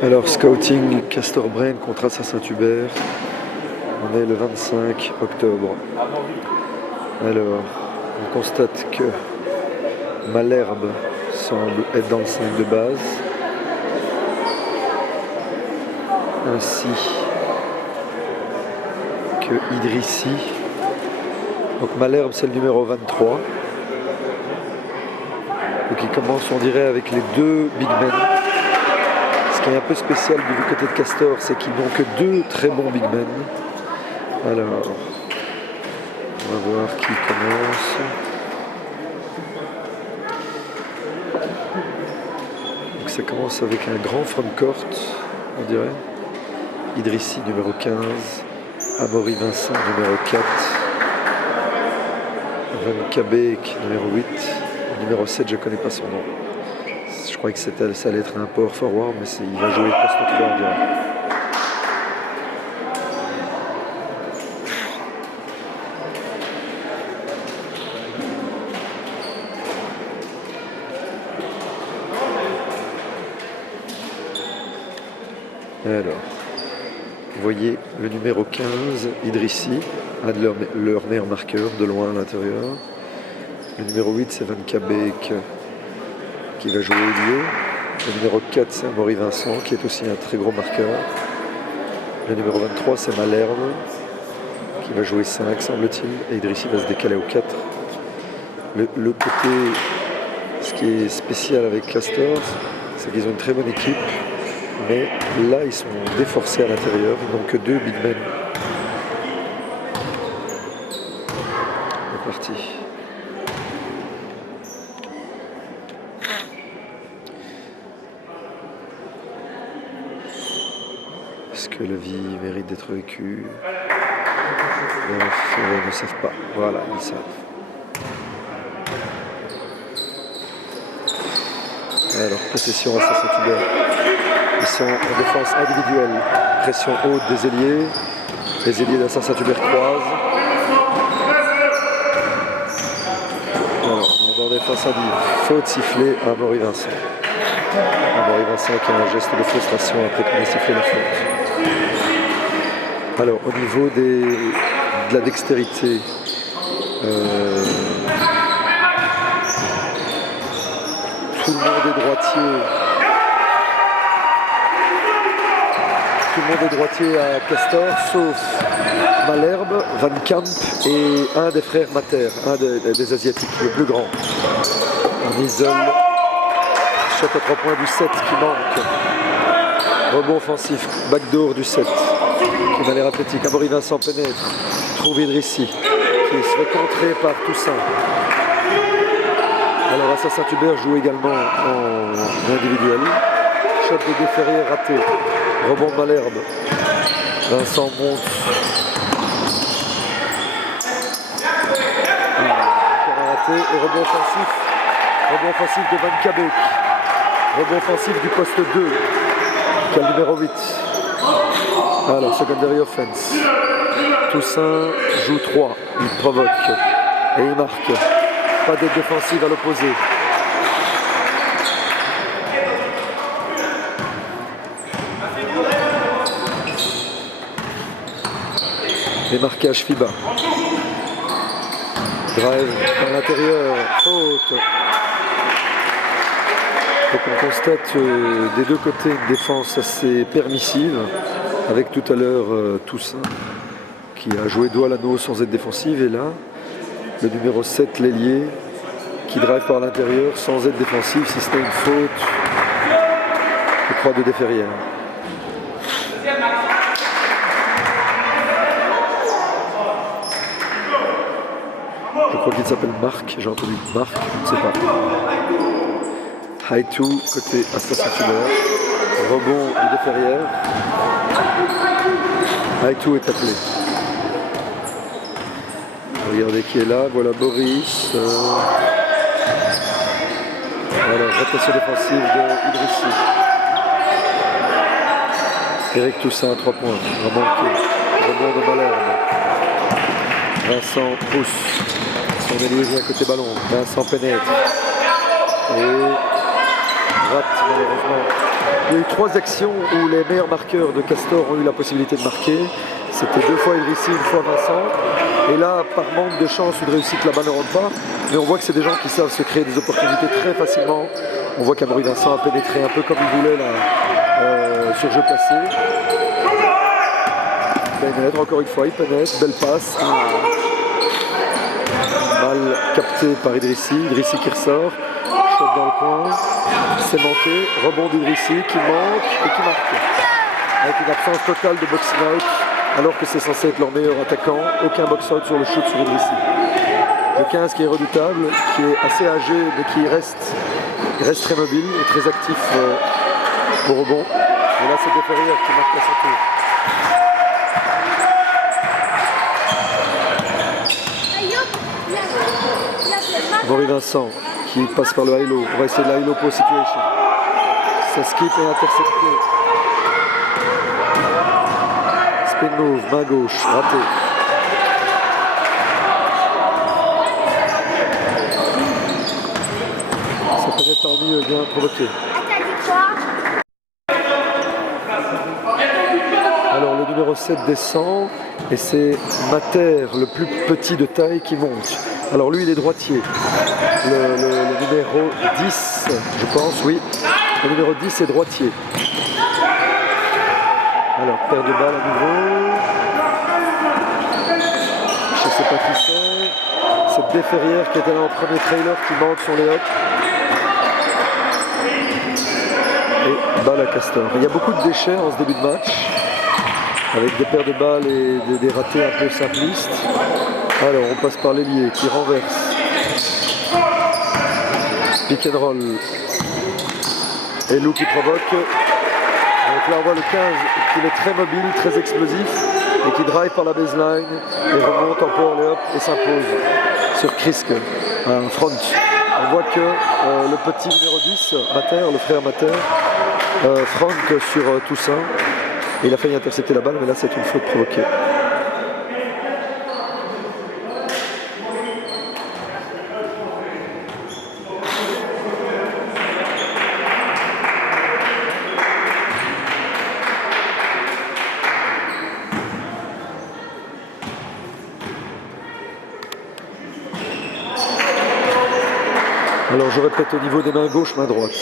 Alors, scouting Castor Brain contre Assas Saint-Hubert. On est le 25 octobre. Alors, on constate que Malherbe semble être dans le 5 de base. Ainsi que Idrissi. Donc Malherbe, c'est le numéro 23. Donc il commence, on dirait, avec les deux big men. Ce qui est un peu spécial du côté de Castor, c'est qu'ils n'ont que deux très bons big men. Alors, on va voir qui commence. Donc ça commence avec un grand front court, on dirait. Idrissi, numéro 15. Amaury Vincent, numéro 4. Van Kabek, numéro 8. Numéro 7, je ne connais pas son nom. Je croyais que ça allait être un power forward, mais il va jouer poste 3, on dirait. Alors, vous voyez le numéro 15, Idrissi, un de leurs meilleurs marqueurs, de loin à l'intérieur. Le numéro 8, c'est Van Kabek qui va jouer au lieu. Le numéro 4, c'est Amaury Vincent, qui est aussi un très gros marqueur. Le numéro 23, c'est Malherbe, qui va jouer 5, semble-t-il. Et Idrissi va se décaler au 4. Le côté, ce qui est spécial avec Castor, c'est qu'ils ont une très bonne équipe. Mais là, ils sont déforcés à l'intérieur. Ils n'ont que deux big men. C'est parti. Est-ce que la vie mérite d'être vécue? Ils ne savent pas. Voilà, ils savent. Alors, possession à Saint-Hubert. Ils sont en défense individuelle. Pression haute des ailiers. Les ailiers d'Assas Saint-Hubert croisent. Alors, on est en défense individuelle. Faute sifflée à Amaury Vincent. Amaury Vincent qui a un geste de frustration après qu'on ait sifflé la faute. Alors, au niveau de la dextérité, tout le monde est droitier. Tout le monde est droitier à Castor, sauf Malherbe, Van Camp et un des frères Mater, un des Asiatiques, le plus grand. On isole. Shot à 3 points du 7 qui manque. Rebond offensif, backdoor du 7. Qui m'a l'air athlétique. Amaury Vincent pénètre. Trouve Idrissi, qui se fait contrer par Toussaint. Alors Assas Saint-Hubert joue également en individuel. Shot de Desferrières raté. Rebond de Malherbe. Vincent monte. Encore un raté. Et rebond offensif. Rebond offensif de Van Kabek. Rebond offensif du poste 2. Qui a le numéro 8. Alors, secondary offense. Toussaint joue 3. Il provoque. Et il marque. Pas d'aide défensive à l'opposé. Les marquages FIBA. Drive à l'intérieur. Faute. Donc on constate des deux côtés une défense assez permissive, avec tout à l'heure Toussaint qui a joué dos à l'anneau sans être défensive, et là le numéro 7, l'ailier, qui drive par l'intérieur sans être défensive, si c'était une faute, je crois, de Desferrières. Je crois qu'il s'appelle Marc, j'ai entendu Marc, je ne sais pas. High 2 côté Assas Saint-Hubert. Rebond de Desferrières. High 2 est appelé. Regardez qui est là. Voilà Boris. Voilà, rotation défensive de Idrissi. Eric Toussaint à 3 points. Remanqué. Rebond de Malherbe. Vincent pousse. Son ailier vient côté ballon. Vincent pénètre. Et rate malheureusement. Il y a eu 3 actions où les meilleurs marqueurs de Castor ont eu la possibilité de marquer. C'était 2 fois Idrissi, 1 fois Vincent. Et là, par manque de chance ou de réussite, la balle ne rentre pas. Mais on voit que c'est des gens qui savent se créer des opportunités très facilement. On voit qu'Amaury Vincent a pénétré un peu comme il voulait là, sur jeu placé. Il pénètre encore une fois, il pénètre, belle passe. Balle captée par Idrissi, Idrissi qui ressort. Shot dans le coin, c'est manqué. Rebond d'Idrissi qui manque et qui marque. Avec une absence totale de boxing out. Alors que c'est censé être leur meilleur attaquant, aucun box-out sur le shoot sur Idrissi. Le 15 qui est redoutable, qui est assez âgé, mais qui reste très mobile et très actif au rebond. Et là, c'est Deferrière qui marque à son tour. Amaury Vincent qui passe par le high-low. On va essayer de la high-low post situation. Ça skip et intercepté. Spin move, main gauche, raté. Ça pénètre parmi bien provoqué. Alors le numéro 7 descend et c'est Mater, le plus petit de taille, qui monte. Alors lui il est droitier. Le numéro 10, je pense, oui. Le numéro 10 est droitier. Alors, paire de balles à nouveau. Je ne sais pas qui c'est. C'est Deferrière qui était là en premier trailer qui manque son layup. Et balle à Castor. Il y a beaucoup de déchets en ce début de match. Avec des paires de balles et des ratés un peu simplistes. Alors, on passe par l'ailier qui renverse. Pick and roll. Et Lou qui provoque. Donc là on voit le 15 qui est très mobile, très explosif et qui drive par la baseline et remonte en power layup et s'impose sur Krisk, un front. On voit que le petit numéro 10, Mater, le frère Mater, front sur Toussaint. Et il a failli intercepter la balle, mais là c'est une faute provoquée. Alors je répète au niveau des mains gauche, main droite.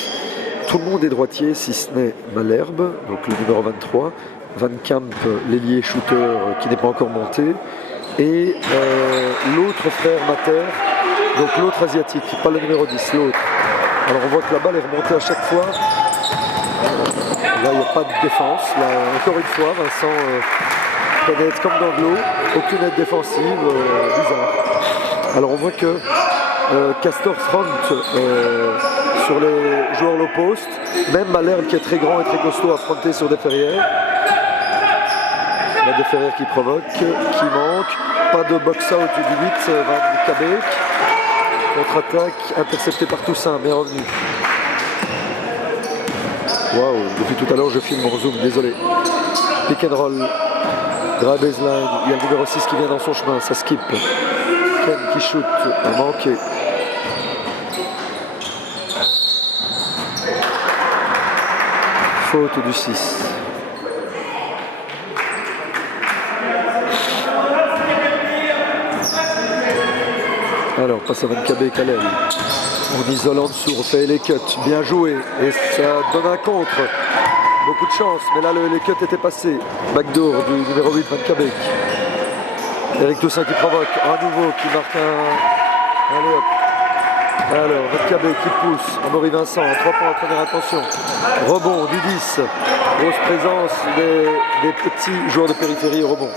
Tout le monde est droitier si ce n'est Malherbe, donc le numéro 23, Van Camp, l'ailier shooter qui n'est pas encore monté, et l'autre frère Mater, donc l'autre asiatique, pas le numéro 10, l'autre. Alors on voit que la balle est remontée à chaque fois. Là il n'y a pas de défense. Là, encore une fois, Vincent pénètre comme dans de l'eau, aucune aide défensive, bizarre. Alors on voit que Castor front sur les joueurs low post, même Malherbe qui est très grand et très costaud a fronté sur Deferrière. La Deferrière qui provoque, qui manque, pas de box-out du 8, Van Kabek. Contre-attaque, intercepté par Toussaint, bien revenu. Waouh, depuis tout à l'heure je filme en zoom, désolé. Pick and roll, drive baseline, il y a le numéro 6 qui vient dans son chemin, ça skip. Ken qui shoot, a manqué. Faute du 6. Alors, passe à Van Kabek à l'aile. On isole en dessous, on fait les cuts. Bien joué. Et ça donne un contre. Beaucoup de chance. Mais là, les cuts étaient passés. Backdoor du numéro 8, Van Kabek. Eric Toussaint qui provoque. À nouveau, qui marque un layup. Alors, Van Kabek qui pousse. Amaury Vincent, à 3 points à première intention. Rebond du 10. Grosse présence des petits joueurs de périphérie au rebond.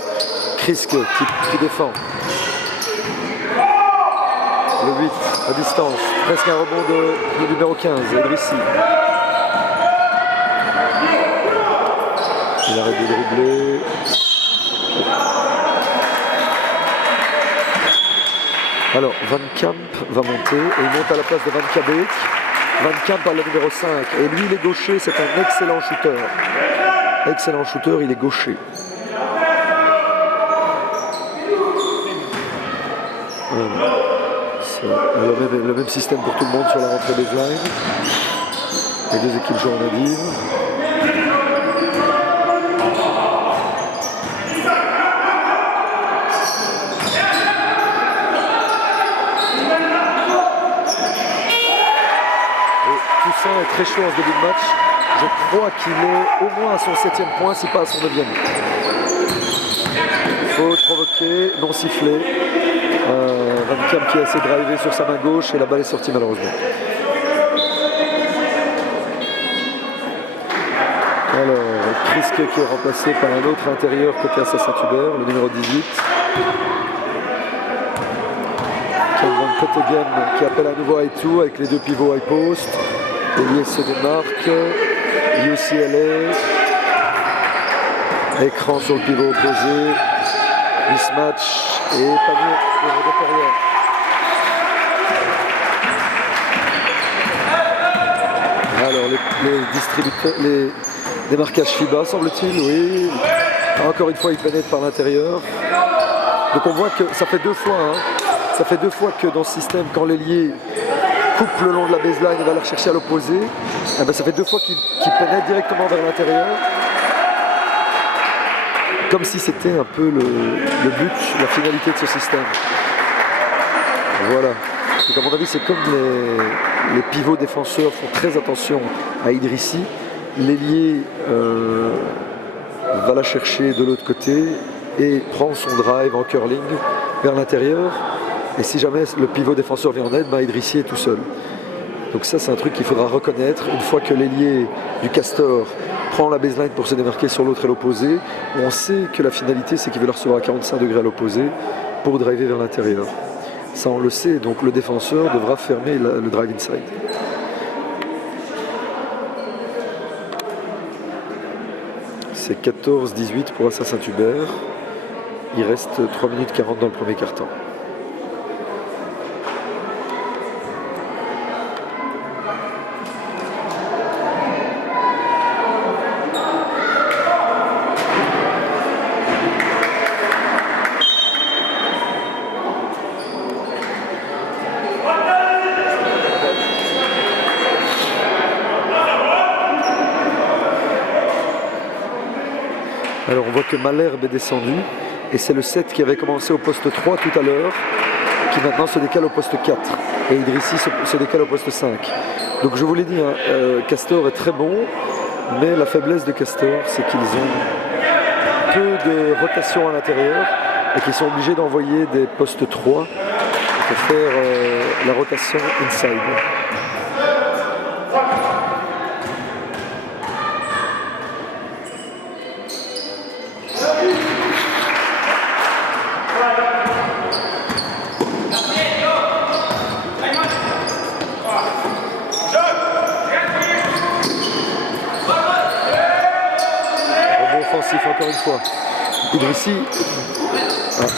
Krisk qui défend. Le 8 à distance. Presque un rebond du numéro 15, Idrissi. Il arrête de dribbler. Alors, Van Camp va monter et il monte à la place de Van Kabek. Van Camp a le numéro 5 et lui il est gaucher, c'est un excellent shooter. Excellent shooter, il est gaucher. Le même système pour tout le monde sur la rentrée baseline. Les deux équipes jouent en Nadive. Toussaint est très chaud en ce début de match. Je crois qu'il est au moins à son 7e point, si pas à son 9e. Faute provoquée, non sifflée. Van Kaam qui a essayé de driver sur sa main gauche et la balle est sortie malheureusement. Alors, Priske qui est remplacé par un autre intérieur côté Assassin-Tubert, le numéro 18. Cameron Cottegen qui appelle à nouveau Aitou avec les deux pivots high post. Elias se démarque. UCLA. Écran sur le pivot opposé. Mismatch et panier pour le derrière. Alors les démarquages FIBA semble-t-il, oui. Encore une fois il pénètre par l'intérieur. Donc on voit que ça fait deux fois. Ça fait deux fois que dans ce système, quand l'ailier coupe le long de la baseline et va la rechercher à l'opposé, eh ben ça fait deux fois qu'il pénètre directement vers l'intérieur. Comme si c'était un peu le but, la finalité de ce système. Voilà. Donc à mon avis, c'est comme les pivots défenseurs font très attention à Idrissi. L'ailier va la chercher de l'autre côté et prend son drive en curling vers l'intérieur. Et si jamais le pivot défenseur vient en aide, Idrissi est tout seul. Donc ça, c'est un truc qu'il faudra reconnaître. Une fois que l'ailier du Castor prend la baseline pour se démarquer sur l'autre et l'opposé, on sait que la finalité, c'est qu'il veut la recevoir à 45 degrés à l'opposé pour driver vers l'intérieur. Ça, on le sait. Donc le défenseur devra fermer le drive inside. C'est 14-18 pour Assassin-Tubert. Il reste 3 minutes 40 dans le premier quart-temps. Alors on voit que Malherbe est descendu et c'est le 7 qui avait commencé au poste 3 tout à l'heure qui maintenant se décale au poste 4 et Idrissi se décale au poste 5. Donc je vous l'ai dit, Castor est très bon, mais la faiblesse de Castor c'est qu'ils ont peu de rotation à l'intérieur et qu'ils sont obligés d'envoyer des postes 3 pour faire la rotation inside. Encore une fois, Idrissi,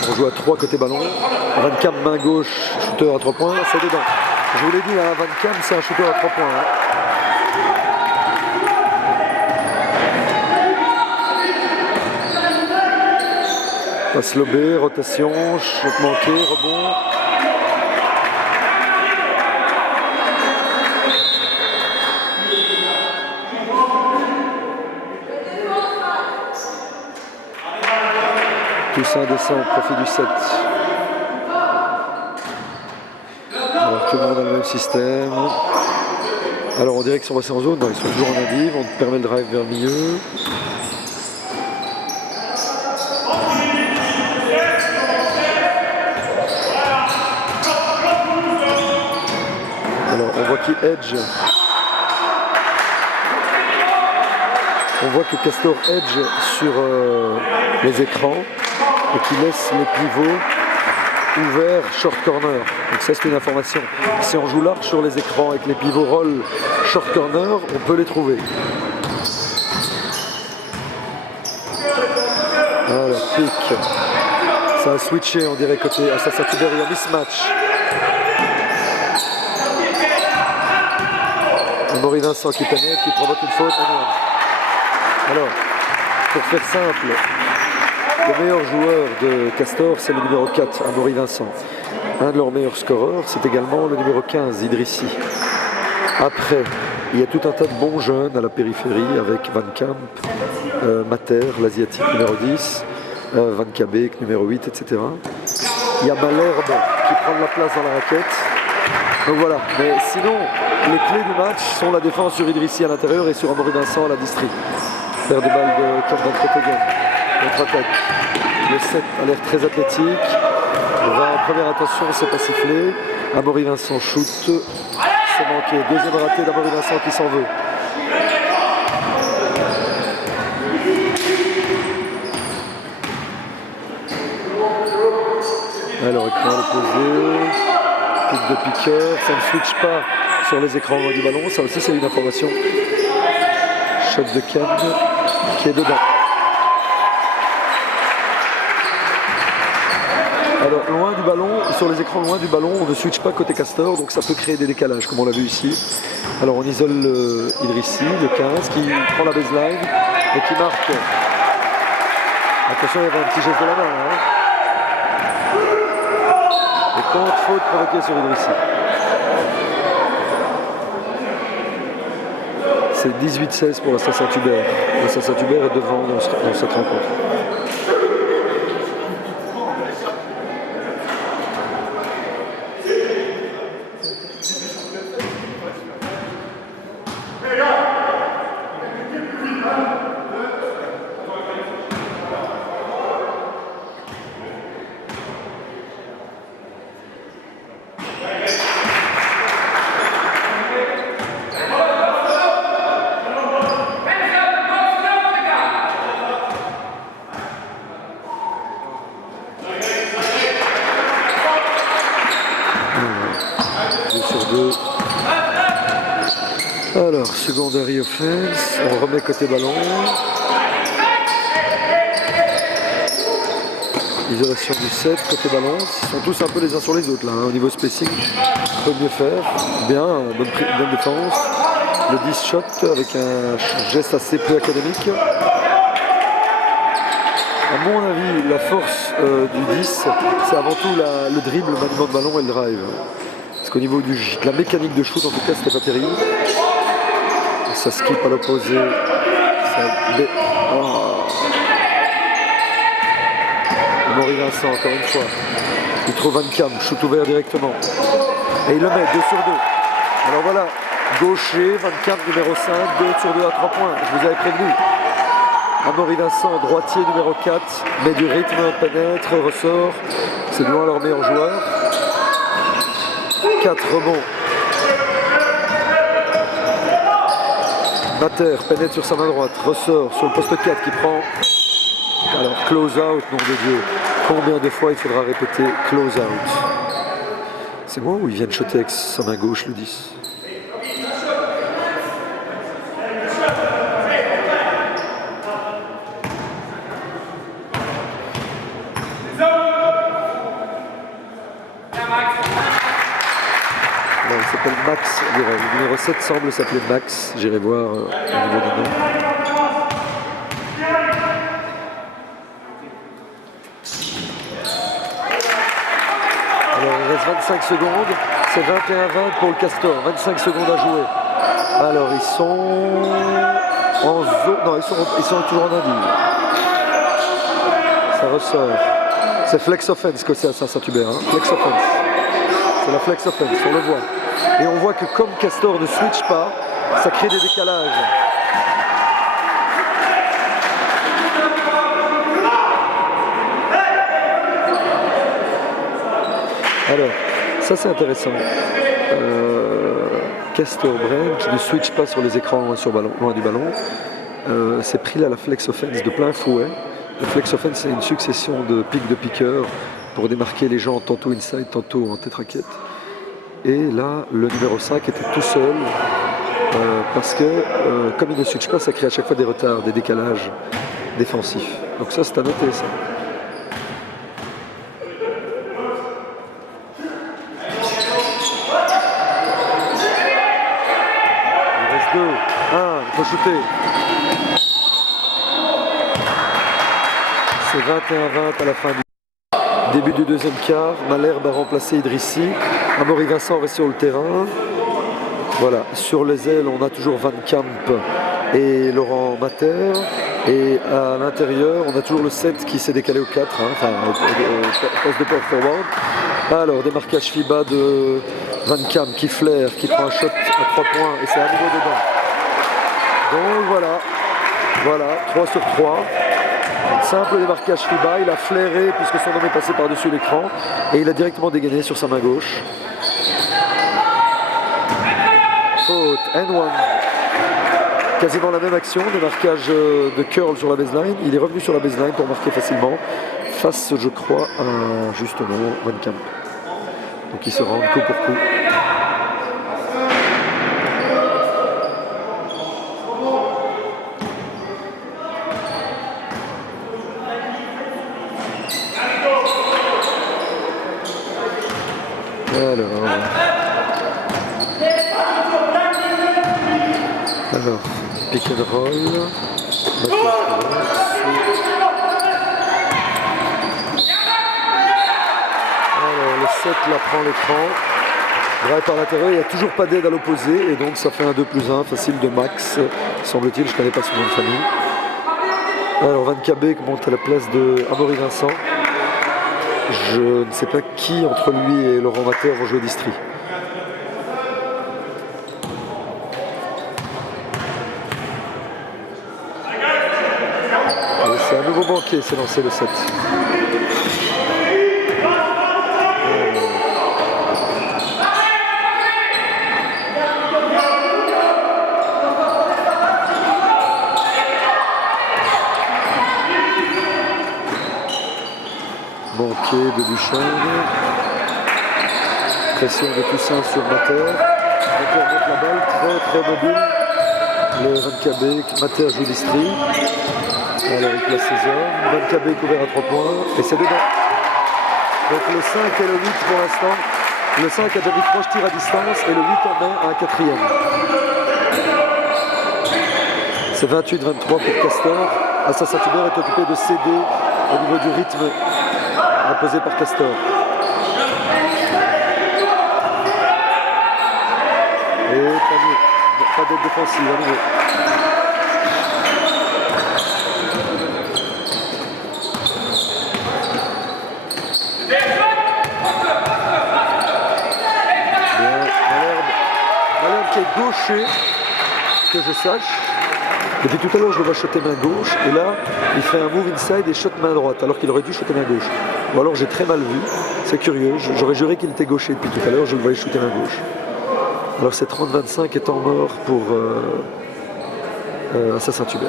on joue à 3 côté ballon. Van Kaam main gauche, shooter à 3 points, c'est dedans. Je vous l'ai dit, Van Kaam c'est un shooter à 3 points. Passe lobé, rotation, shot manqué, rebond. Toussaint descend au profit du 7. Alors tout le monde a le même système. Alors on dirait qu'ils sont passés en zone, non, ils sont toujours en nadive, on permet le drive vers le milieu. Alors on voit qu'il edge. On voit que Castor edge sur les écrans et qui laisse les pivots ouverts short corner. Donc ça c'est une information. Si on joue large sur les écrans et que les pivots roll short corner, on peut les trouver. Alors pick. Ça a switché on dirait côté Assassin-Tubert, il y a mismatch. Amaury Vincent qui pénètre, qui provoque une faute. Alors, pour faire simple, le meilleur joueur de Castor, c'est le numéro 4, Amaury Vincent. Un de leurs meilleurs scoreurs, c'est également le numéro 15, Idrissi. Après, Il y a tout un tas de bons jeunes à la périphérie avec Van Camp, Mater, l'asiatique numéro 10, Van Kabeek numéro 8, etc. Il y a Malherbe qui prend de la place dans la raquette. Donc voilà, mais sinon, les clés du match sont la défense sur Idrissi à l'intérieur et sur Amaury Vincent à la distrie. Paire de balles de Camden Cotegan, contre-attaque. Le 7 a l'air très athlétique. Première attention, c'est pas sifflé. Amaury Vincent shoot, c'est manqué. Deuxième raté d'Amaury Vincent qui s'en veut. Alors, écran à l'opposé, pic de piqueur, ça ne switch pas sur les écrans du ballon, ça aussi c'est une information. Shot de Cannes qui est dedans. Alors, loin du ballon, sur les écrans loin du ballon, on ne switch pas côté Castor, donc ça peut créer des décalages, comme on l'a vu ici. Alors, on isole Idrissi, le 15, qui prend la baseline et qui marque. Attention, il y avait un petit geste de la main, hein. Et contre-faute provoquée sur Idrissi. C'est 18-16 pour l'Assa Saint-Hubert. L'Assa Saint-Hubert est devant dans cette rencontre. Alors, secondary offense, on remet côté ballon. Isolation du 7, côté ballon. Ils sont tous un peu les uns sur les autres là, hein. Au niveau spacing, on peut mieux faire. Bien, bonne défense. Le 10 shot avec un geste assez peu académique. À mon avis, la force du 10, c'est avant tout le dribble, le maniement de ballon et le drive. Parce qu'au niveau de la mécanique de shoot, en tout cas, c'était pas terrible. Ça skip à l'opposé. Amaury Vincent, encore une fois. Il trouve Van Camp, shoot ouvert directement. Et il le met 2 sur 2. Alors voilà, gaucher, Van Camp numéro 5, 2 sur 2 à 3 points. Je vous avais prévenu. Amaury Vincent, droitier numéro 4, met du rythme, pénètre, ressort. C'est de loin leur meilleur joueur. 4 rebonds. Mater pénètre sur sa main droite, ressort sur le poste 4 qui prend. Alors close out, nom de Dieu. Combien de fois il faudra répéter close out? C'est moi ou il vient de shotter avec sa main gauche le 10? Non, il s'appelle Max, le numéro 7 semble s'appeler Max. J'irai voir au niveau du nom. Alors il reste 25 secondes, c'est 21-20 pour le Castor, 25 secondes à jouer. Alors ils sont en zone, non ils sont toujours en indigne. Ça ressort. C'est flex offense que c'est à Saint-Hubert, hein. Flex offense. C'est la flex offense, on le voit. Et on voit que comme Castor ne switch pas, ça crée des décalages. Alors, ça c'est intéressant. Castor Brand qui ne switch pas sur les écrans loin du ballon, s'est pris là la flex offense de plein fouet. La flex offense c'est une succession de pics de piqueurs pour démarquer les gens tantôt inside, tantôt en tête raquette. Et là, le numéro 5 était tout seul parce que comme il ne switch pas, ça crée à chaque fois des retards, des décalages défensifs. Donc ça c'est à noter ça. Il reste 2, 1, il faut shooter. C'est 21-20 à la fin du début du deuxième quart. Malherbe a remplacé Idrissi. Amaury Vincent reste sur le terrain. Voilà, sur les ailes, on a toujours Van Camp et Laurent Mater. Et à l'intérieur, on a toujours le 7 qui s'est décalé au 4, hein, enfin au poste de power forward. Alors, démarquage FIBA de Van Camp qui flaire, qui prend un shot à 3 points et c'est à nouveau dedans. Donc voilà, 3 sur 3. Simple démarquage FIBA, il a flairé puisque son homme est passé par-dessus l'écran et il a directement dégainé sur sa main gauche. Faute, N1. Quasiment la même action, démarquage de curl sur la baseline. Il est revenu sur la baseline pour marquer facilement face, je crois, à justement Van Camp. Donc il se rend coup pour coup. Alors, pick and roll. Alors, le 7 là prend l'écran. Drive par l'intérieur, il n'y a toujours pas d'aide à l'opposé et donc ça fait un 2+1 facile de Max, semble-t-il, je ne connais pas son nom de famille. Alors Van Cabé monte à la place de Amaury Vincent. Je ne sais pas qui entre lui et Laurent Mater vont jouer distri. Et c'est à nouveau manqué, c'est lancé le 7. Manqué de Duchamp. Pression de Toussaint sur Mater. Mater monte la balle, très mobile. Le Van Cabé, Mater joue distri. Alors il place ses hommes. Van Cabé couvert à 3 points. Et c'est dedans. Donc le 5 et le 8 pour l'instant. Le 5 a David Proche tire à distance et le 8 en met à un 4e. C'est 28-23 pour Castor. Assassin Tuber est occupé de céder au niveau du rythme imposé par Castor. Et pas d'aide défensive à nouveau. Malherbe qui est gaucher, que je sache. Depuis tout à l'heure, je le vois shotter main gauche, et là, il fait un move inside et shot main droite, alors qu'il aurait dû shotter main gauche. Ou alors j'ai très mal vu, c'est curieux, j'aurais juré qu'il était gaucher depuis tout à l'heure, je le voyais shooter main gauche. Alors c'est 30-25 et temps mort pour Assassin Tuber.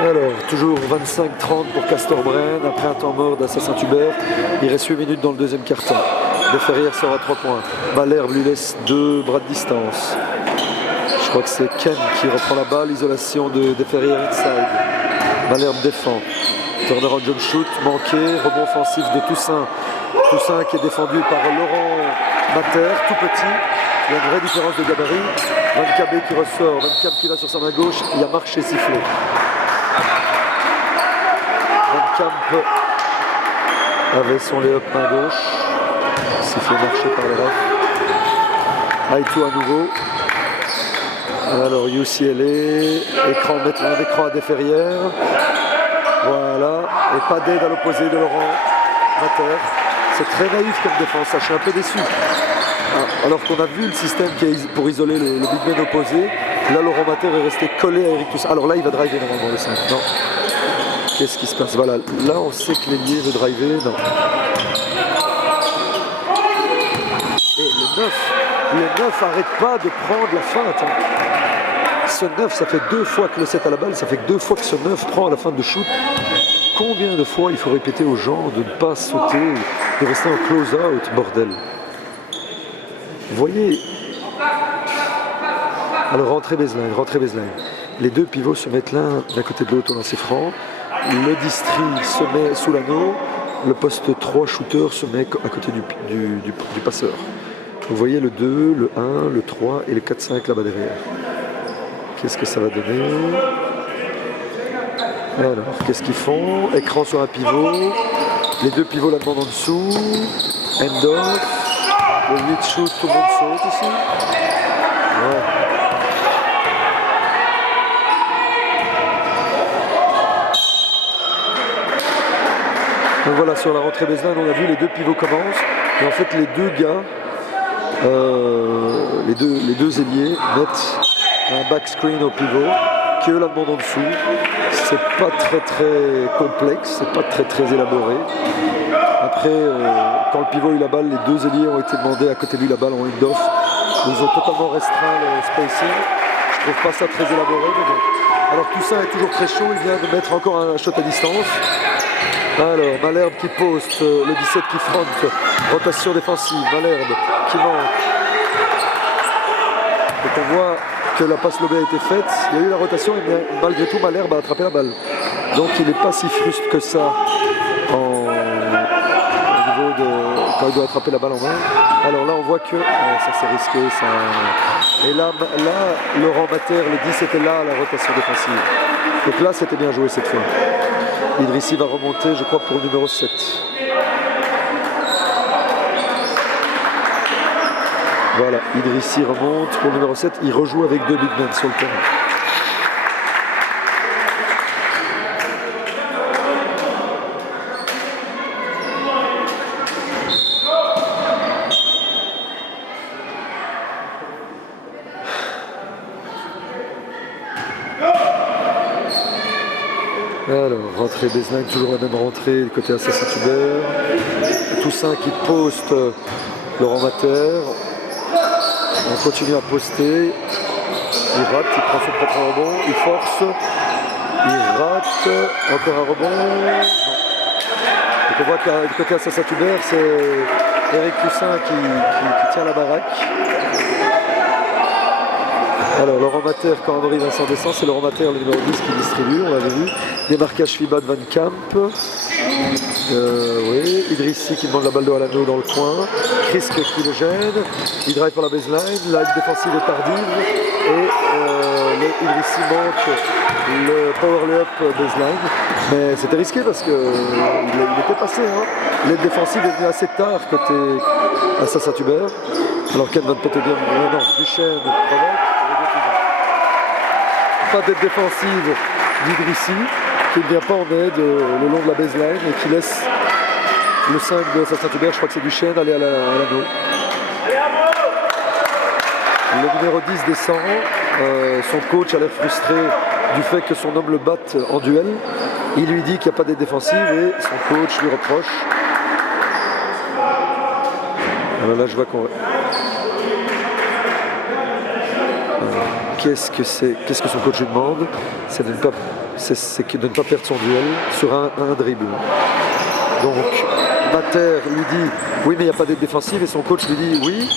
Alors, toujours 25-30 pour Castor Bren, après un temps mort d'Assassin Tuber. Il reste 8 minutes dans le deuxième quart-temps. Desferrières sort à 3 points. Malherbe lui laisse 2 bras de distance. Je crois que c'est Ken qui reprend la balle, isolation de Desferrières inside. Malherbe défend. Turner on jump shoot, manqué, rebond offensif de Toussaint. Toussaint qui est défendu par Laurent Mater, tout petit. Il y a une vraie différence de gabarit. Van Cabé qui ressort, Van Camp qui va sur sa main gauche, il y a marché sifflé. Van Camp avait son lay-up main gauche. Sifflé marché par le ref. Aïtou à nouveau. Alors UCLA, écran, mettre un écran à Desferrières. Voilà, et pas d'aide à l'opposé de Laurent Mater. C'est très naïf comme défense, je suis un peu déçu. Alors qu'on a vu le système qui est pour isoler le big man opposé. Là, Laurent Mater est resté collé à Eric Toussaint. Alors là, il va driver normalement le 5. Non. Qu'est-ce qui se passe? Voilà, là, on sait que l'ailier veut driver. Non. Et le 9 arrête pas de prendre la feinte. Ce 9, ça fait 2 fois que le 7 à la balle, ça fait que 2 fois que ce 9 prend à la fin de shoot. Combien de fois il faut répéter aux gens de ne pas sauter, de rester en close-out, bordel. Vous voyez. Alors rentrée baseline. Les 2 pivots se mettent l'un d'un côté de l'autre au lancer franc. Le distri se met sous l'anneau. Le poste 3 shooter se met à côté du passeur. Vous voyez le 2, le 1, le 3 et le 4-5 là-bas derrière. Qu'est-ce que ça va donner? Alors, qu'est-ce qu'ils font? Écran sur un pivot. Les 2 pivots la demandent en dessous. End off. Le 8 shoot, tout le monde saute ici. Ouais. Donc voilà, sur la rentrée baseline, on a vu les deux pivots commencent. Et en fait, les deux gars, les deux ailiers mettent un back screen au pivot qui eux la demandent en dessous. C'est pas très complexe, c'est pas très élaboré. Après, quand le pivot a eu la balle, les deux ailiers ont été demandés à côté de lui la balle en hand-off. Ils ont totalement restreint le spacing. Je trouve pas ça très élaboré, mais bon. Alors Toussaint est toujours très chaud, il vient de mettre encore un shot à distance. Alors Malherbe qui poste, le 17 qui fronte, rotation défensive, Malherbe qui manque. Donc on voit que la passe lobée a été faite, il y a eu la rotation et bien, malgré tout Malherbe a attrapé la balle. Donc il n'est pas si frustré que ça au niveau de quand il doit attraper la balle en main. Alors là on voit que ça c'est risqué. Et là, Laurent Mater, le 10 était là à la rotation défensive. Donc là c'était bien joué cette fois. Idrissi va remonter, je crois, pour le numéro 7. Voilà, Idrissi remonte pour le numéro 7. Il rejoue avec deux big men sur le terrain. Alors, rentrée baseline, toujours la même rentrée, du côté Assassin-Tubert. Toussaint qui poste Laurent Mater. On continue à poster. Il rate, il prend son propre rebond, il force. Il rate, encore un rebond. Non. Donc on voit que du côté Assassin-Tubert, c'est Eric Toussaint qui tient la baraque. Alors Laurent Mater, quand Henri Vincent descend, c'est Laurent Mater, le numéro 10 qui distribue, on l'avait vu. Démarquage FIBA de Van Camp. Oui, Idrissi qui demande la balle de Alano dans le coin. Krisk qui le gêne. Il drive pour la baseline. La défensive est tardive. Et Idrissi manque le power layup baseline. Mais c'était risqué parce qu'il était passé. Hein. L'aide défensive est venue assez tard côté Assassin-Tubert. Alors Ken Van Petegem, non, Duchesne provoque. Pas d'aide défensive d'Idrissi qui ne vient pas en aide le long de la baseline et qui laisse le 5 de Assassin-Tubert, je crois que c'est Duchesne, aller à l'anneau. Le numéro 10 descend, son coach a l'air frustré du fait que son homme le batte en duel. Il lui dit qu'il n'y a pas d'aide défensive et son coach lui reproche. Alors là je vois qu'on... Qu'est-ce que son coach lui demande? C'est de ne pas perdre son duel sur un dribble. Donc Mater lui dit oui mais il n'y a pas d'aide défensive et son coach lui dit oui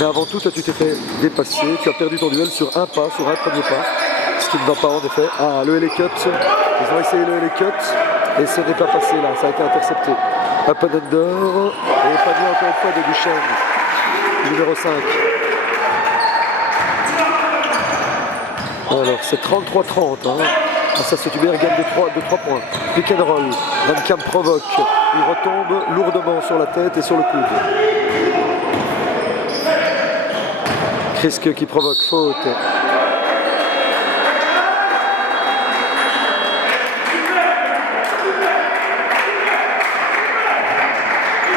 mais avant tout toi tu t'es fait dépasser, tu as perdu ton duel sur un pas, sur un premier pas, ce qui ne va pas en effet. Ah, le LA cut, ils ont essayé le LA cut et ce n'est pas passé là, ça a été intercepté. Up and under et panier encore une fois de Duchesne, numéro 5. Alors c'est 33-30, hein. Assassin-Tubert gagne de 3 points. Pick and roll, Van Camp provoque, il retombe lourdement sur la tête et sur le coude. Krisk qui provoque, faute.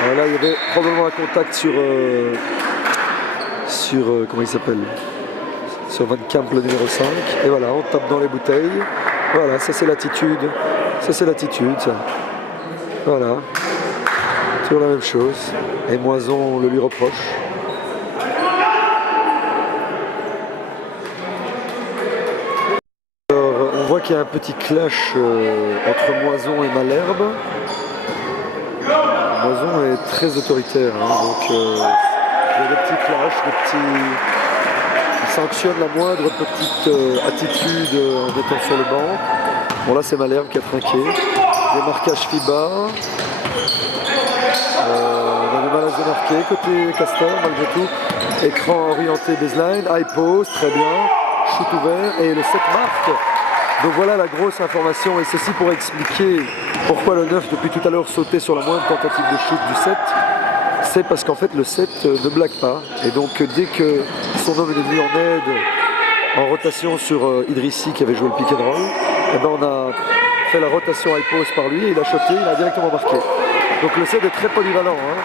Alors là il y avait probablement un contact sur comment il s'appelle, sur Van Camp, le numéro 5, et voilà, on tape dans les bouteilles. Voilà, ça c'est l'attitude, ça. Voilà, toujours la même chose, et Moison le lui reproche. Alors, on voit qu'il y a un petit clash entre Moison et Malherbe. Moison est très autoritaire, hein, donc il y a des petits clashs, il sanctionne la moindre petite attitude en étant sur le banc. Bon là c'est Malherbe qui a trinqué. Démarquage FIBA. On a du mal à se démarquer côté Castor malgré tout. Écran orienté baseline, high post, très bien. Shoot ouvert et le 7 marque. Donc voilà la grosse information et ceci pour expliquer pourquoi le 9 depuis tout à l'heure sautait sur la moindre tentative de shoot du 7. c'est parce qu'en fait le 7 ne blague pas. Et donc dès que son homme est venu en aide en rotation sur Idrissi qui avait joué le pick and roll, eh ben on a fait la rotation high post par lui et il a shoté, il a directement marqué. Donc le 7 est très polyvalent. Hein.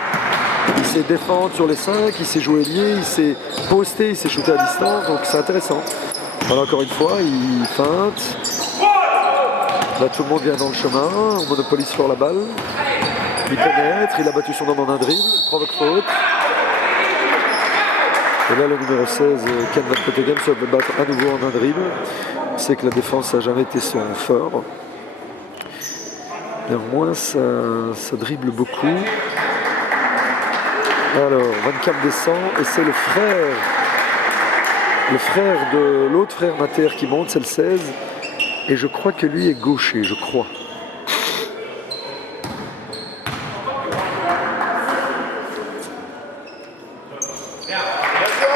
Il sait défendre sur les 5, il sait jouer lié, il sait poster, il sait shooter à distance, donc c'est intéressant. Voilà, encore une fois, il feinte. Là tout le monde vient dans le chemin, on monopolise fort la balle. Il pénètre, il a battu son homme en un dribble, il provoque faute. Et là le numéro 16, Ken Van Petegem, se va battre à nouveau en un dribble. C'est que la défense n'a jamais été son fort. Néanmoins, ça dribble beaucoup. Alors, Van Camp descend et c'est le frère de l'autre frère Mater qui monte, c'est le 16. Et je crois que lui est gaucher, je crois.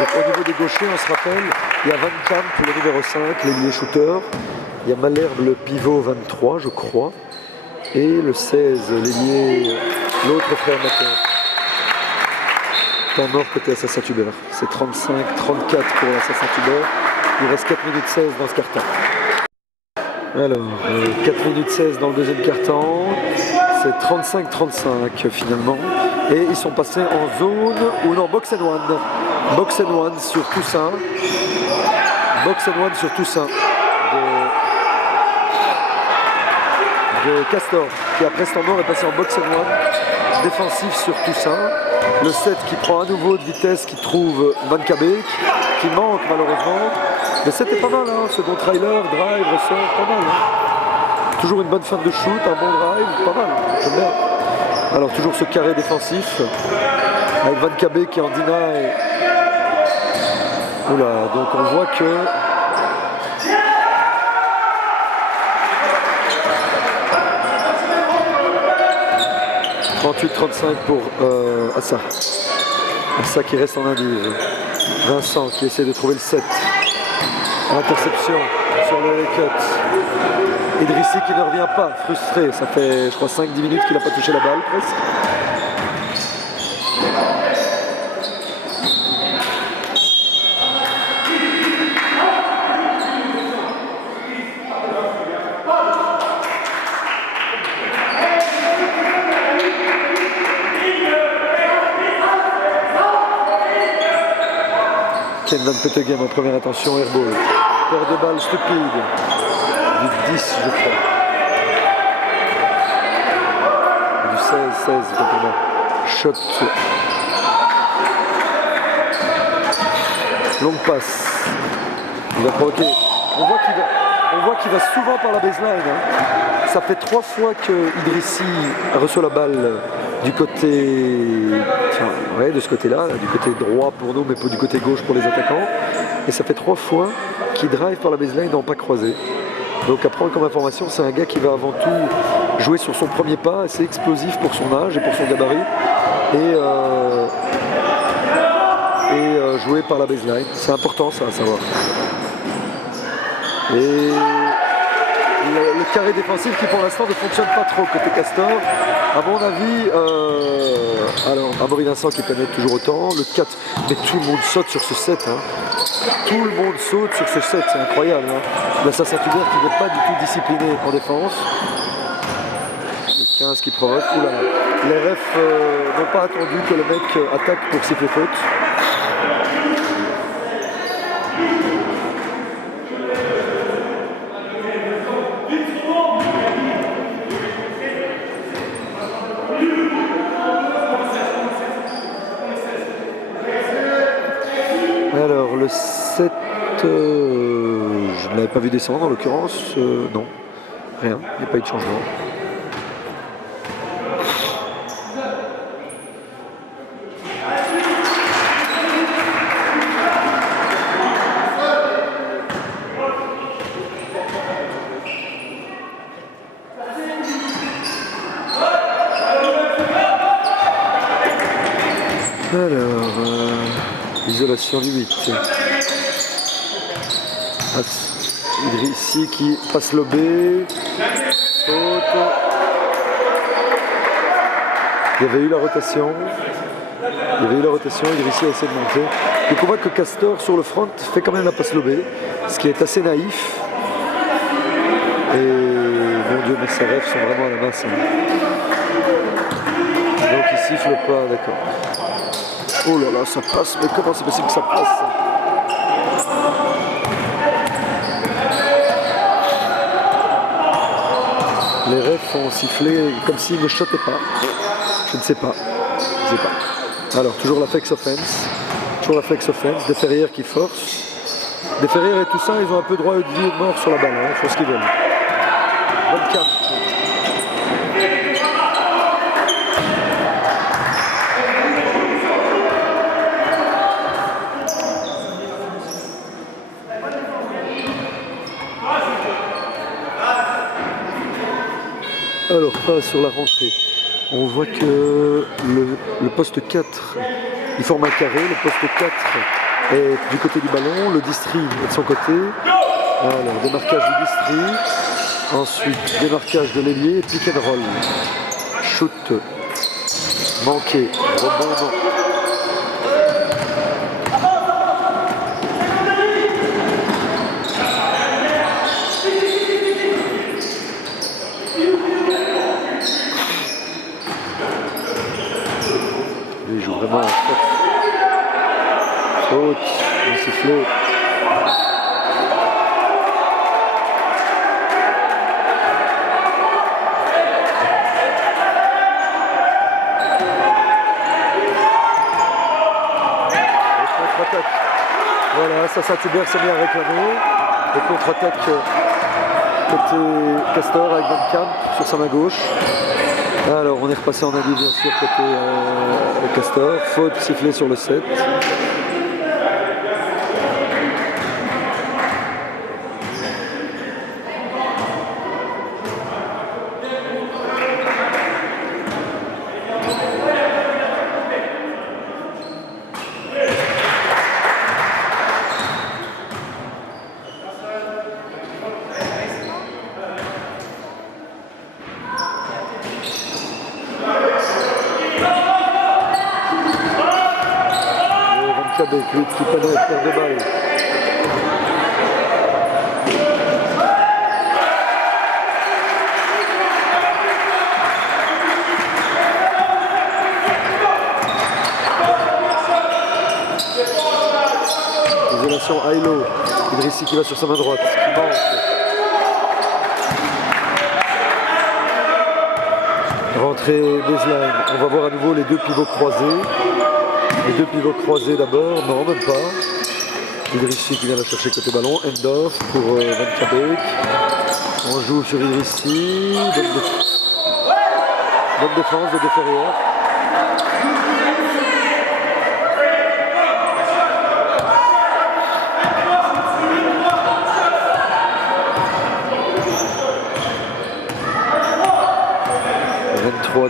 Donc au niveau des gauchers, on se rappelle, il y a Van Camp, le numéro 5, l'ailier shooter. Il y a Malherbe, le pivot 23, je crois. Et le 16, l'ailier, l'autre frère Mater. Temps mort côté Assassin-Tubert. C'est 35-34 pour l'Assassin-Tubert. Il reste 4 minutes 16 dans ce carton. Alors, 4 minutes 16 dans le deuxième carton. C'est 35-35 finalement. Et ils sont passés en zone, ou non, box and one. Box and one sur Toussaint. Box and one sur Toussaint. De Castor, qui après ce temps mort est passé en box and one. Défensif sur Toussaint. Le 7 qui prend à nouveau de vitesse, qui trouve Van Kabek, qui manque malheureusement. Le 7 est pas mal, hein. Second trailer, drive, ressort, pas mal. Hein. Toujours une bonne fin de shoot, un bon drive, pas mal. J'aime bien. Alors toujours ce carré défensif, avec Van Kabek qui est en deny. Oula, donc on voit que... « 38-35 pour Assa. Assa qui reste en indive. Vincent qui essaie de trouver le 7. Interception sur le cut. Idrissi qui ne revient pas, frustré. Ça fait, je crois, 5-10 minutes qu'il n'a pas touché la balle, presque. Ken Van Petegem en première intention, airball. Peur de balle stupide. Du 10, je crois. Du 16, complètement. Shot. Longue passe. Il va provoquer. On voit qu'il va souvent par la baseline. Hein. Ça fait 3 fois que Idrissi reçoit la balle du côté, de ce côté-là, du côté droit pour nous, mais du côté gauche pour les attaquants. Et ça fait 3 fois qu'il drive par la baseline en pas croisé. Donc à prendre comme information, c'est un gars qui va avant tout jouer sur son premier pas, assez explosif pour son âge et pour son gabarit, et jouer par la baseline. C'est important ça à savoir. Et le carré défensif qui pour l'instant ne fonctionne pas trop côté Castor. À mon avis, alors Amaury Vincent qui pénètre toujours autant, le 4, mais tout le monde saute sur ce 7. Hein. Tout le monde saute sur ce 7, c'est incroyable. Hein. L'Assassin-Tubert qui n'est pas du tout discipliné en défense. Le 15 qui provoque. Oula. Les refs n'ont pas attendu que le mec attaque pour siffler faute. Alors le 7, je ne l'avais pas vu descendre en l'occurrence, non, rien, il n'y a pas eu de changement. Isolation du 8. Idrissi qui passe l'obé. Saute. Il y avait eu la rotation. Il y avait eu la rotation, Idrissi a essayé de monter. Donc on voit que Castor sur le front fait quand même la passe lobée, ce qui est assez naïf. Et mon Dieu, mais ses rêves sont vraiment à la masse. Hein. Donc il siffle pas, d'accord. Oh là là, ça passe, mais comment c'est possible que ça passe? Les refs font siffler comme s'ils ne shottaient pas. Je ne sais pas. Je ne sais pas. Alors, toujours la flex offense. Toujours la flex offense. Des Ferrières qui forcent. Des Ferrières et tout ça, ils ont un peu droit de vie et de mort sur la balle. Ils font ce qu'ils veulent. Bonne cam. Alors, pas sur la rentrée. On voit que le poste 4, il forme un carré. Le poste 4 est du côté du ballon. Le distri est de son côté. Alors, démarquage du distri. Ensuite, démarquage de l'ailier et pick and roll. Shoot. Manqué. Rebond, non. Il joue vraiment en fait. Faute, un sifflet. Contre-attaque. Voilà, ça Tuber s'est bien réclamé. Et contre-attaque côté Castor avec Van Camp sur sa main gauche. Alors on est repassé en avis bien sûr côté Castor, faute sifflée sur le 7. Cabek, lui qui pénètre, perd de balle. Isolation Ailo, Idrissi qui va sur sa main droite, qui manque. Rentrée baseline, on va voir à nouveau les deux pivots croisés. Les deux pivots croisés d'abord, non même pas. Idrissi qui vient la chercher côté ballon, end-off pour Van Cabek. On joue sur Idrissi, bonne défense de De Ferrières.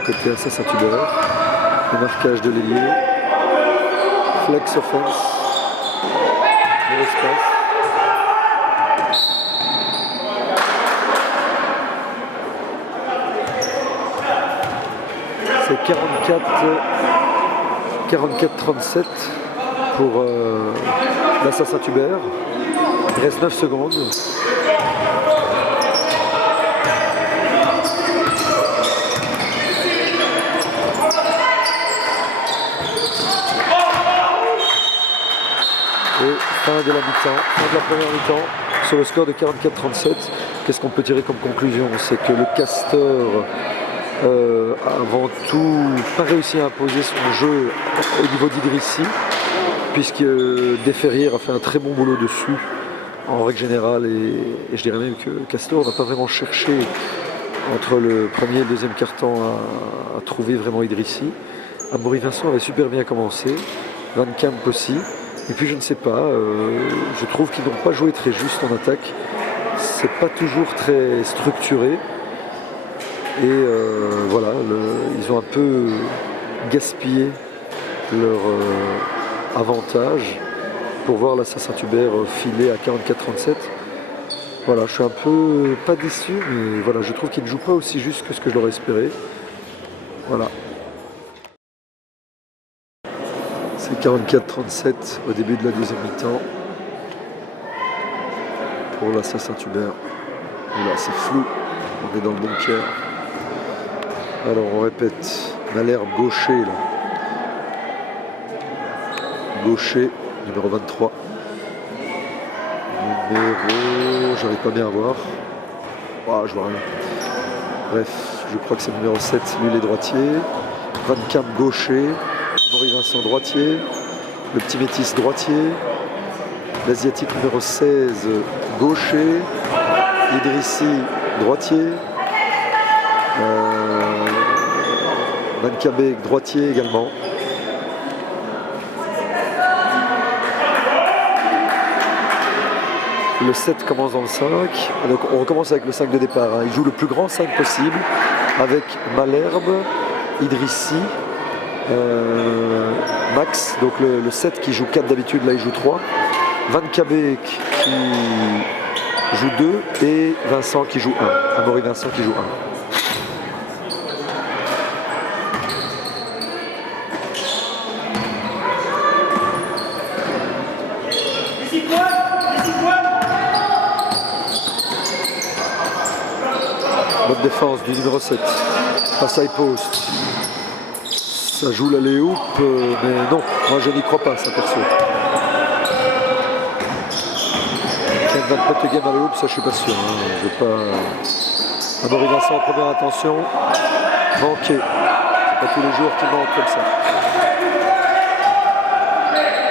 Côté Assassin Tuber, le marquage de l'ailier, flex offense, de l'espace. C'est 44-37 pour l'Assassin Tuber. Il reste 9 secondes. Et fin de la mi-temps, fin de la première mi-temps, sur le score de 44-37. Qu'est-ce qu'on peut tirer comme conclusion? C'est que le Castor a avant tout pas réussi à imposer son jeu au niveau d'Idrissi, puisque De Ferrières a fait un très bon boulot dessus en règle générale, et je dirais même que Castor n'a pas vraiment cherché entre le premier et le deuxième quart-temps à trouver vraiment Idrissi. Amaury Vincent avait super bien commencé, Van Camp aussi. Et puis je ne sais pas, je trouve qu'ils n'ont pas joué très juste en attaque. C'est pas toujours très structuré. Et voilà, ils ont un peu gaspillé leur avantage pour voir l'Assassin Tuber filer à 44-37. Voilà, je suis un peu pas déçu, mais voilà, je trouve qu'ils ne jouent pas aussi juste que ce que je l'aurais espéré. Voilà. C'est 44-37 au début de la deuxième mi-temps pour l'Assa Saint-Hubert. Là, c'est flou, on est dans le bunker. Alors, on répète, Malherbe gaucher, là. Gaucher, numéro 23. Numéro... j'arrive pas bien à voir. Ah, je vois rien. Bref, je crois que c'est le numéro 7, lui, les droitiers. Van Camp gaucher. Henri Vincent droitier. Le petit métis droitier. L'asiatique numéro 16 gaucher. Idrissi droitier. Van Kabek droitier également. Le 7 commence dans le 5. Donc on recommence avec le 5 de départ. Hein. Il joue le plus grand 5 possible avec Malherbe, Idrissi, Max, donc le 7 qui joue 4 d'habitude, là il joue 3. Van Kabek qui joue 2 et Vincent qui joue 1. Amaury Vincent qui joue 1. Bonne défense du numéro 7. Passe à post. Ça joue la lay-hoop, mais non, moi je n'y crois pas, ça perso. Ken Van Petegem à lay-hoop, ça je suis pas sûr. Hein. Je vais pas. Amaury Vincent en première intention. Manqué. C'est pas tous les jours qu'il manque comme ça.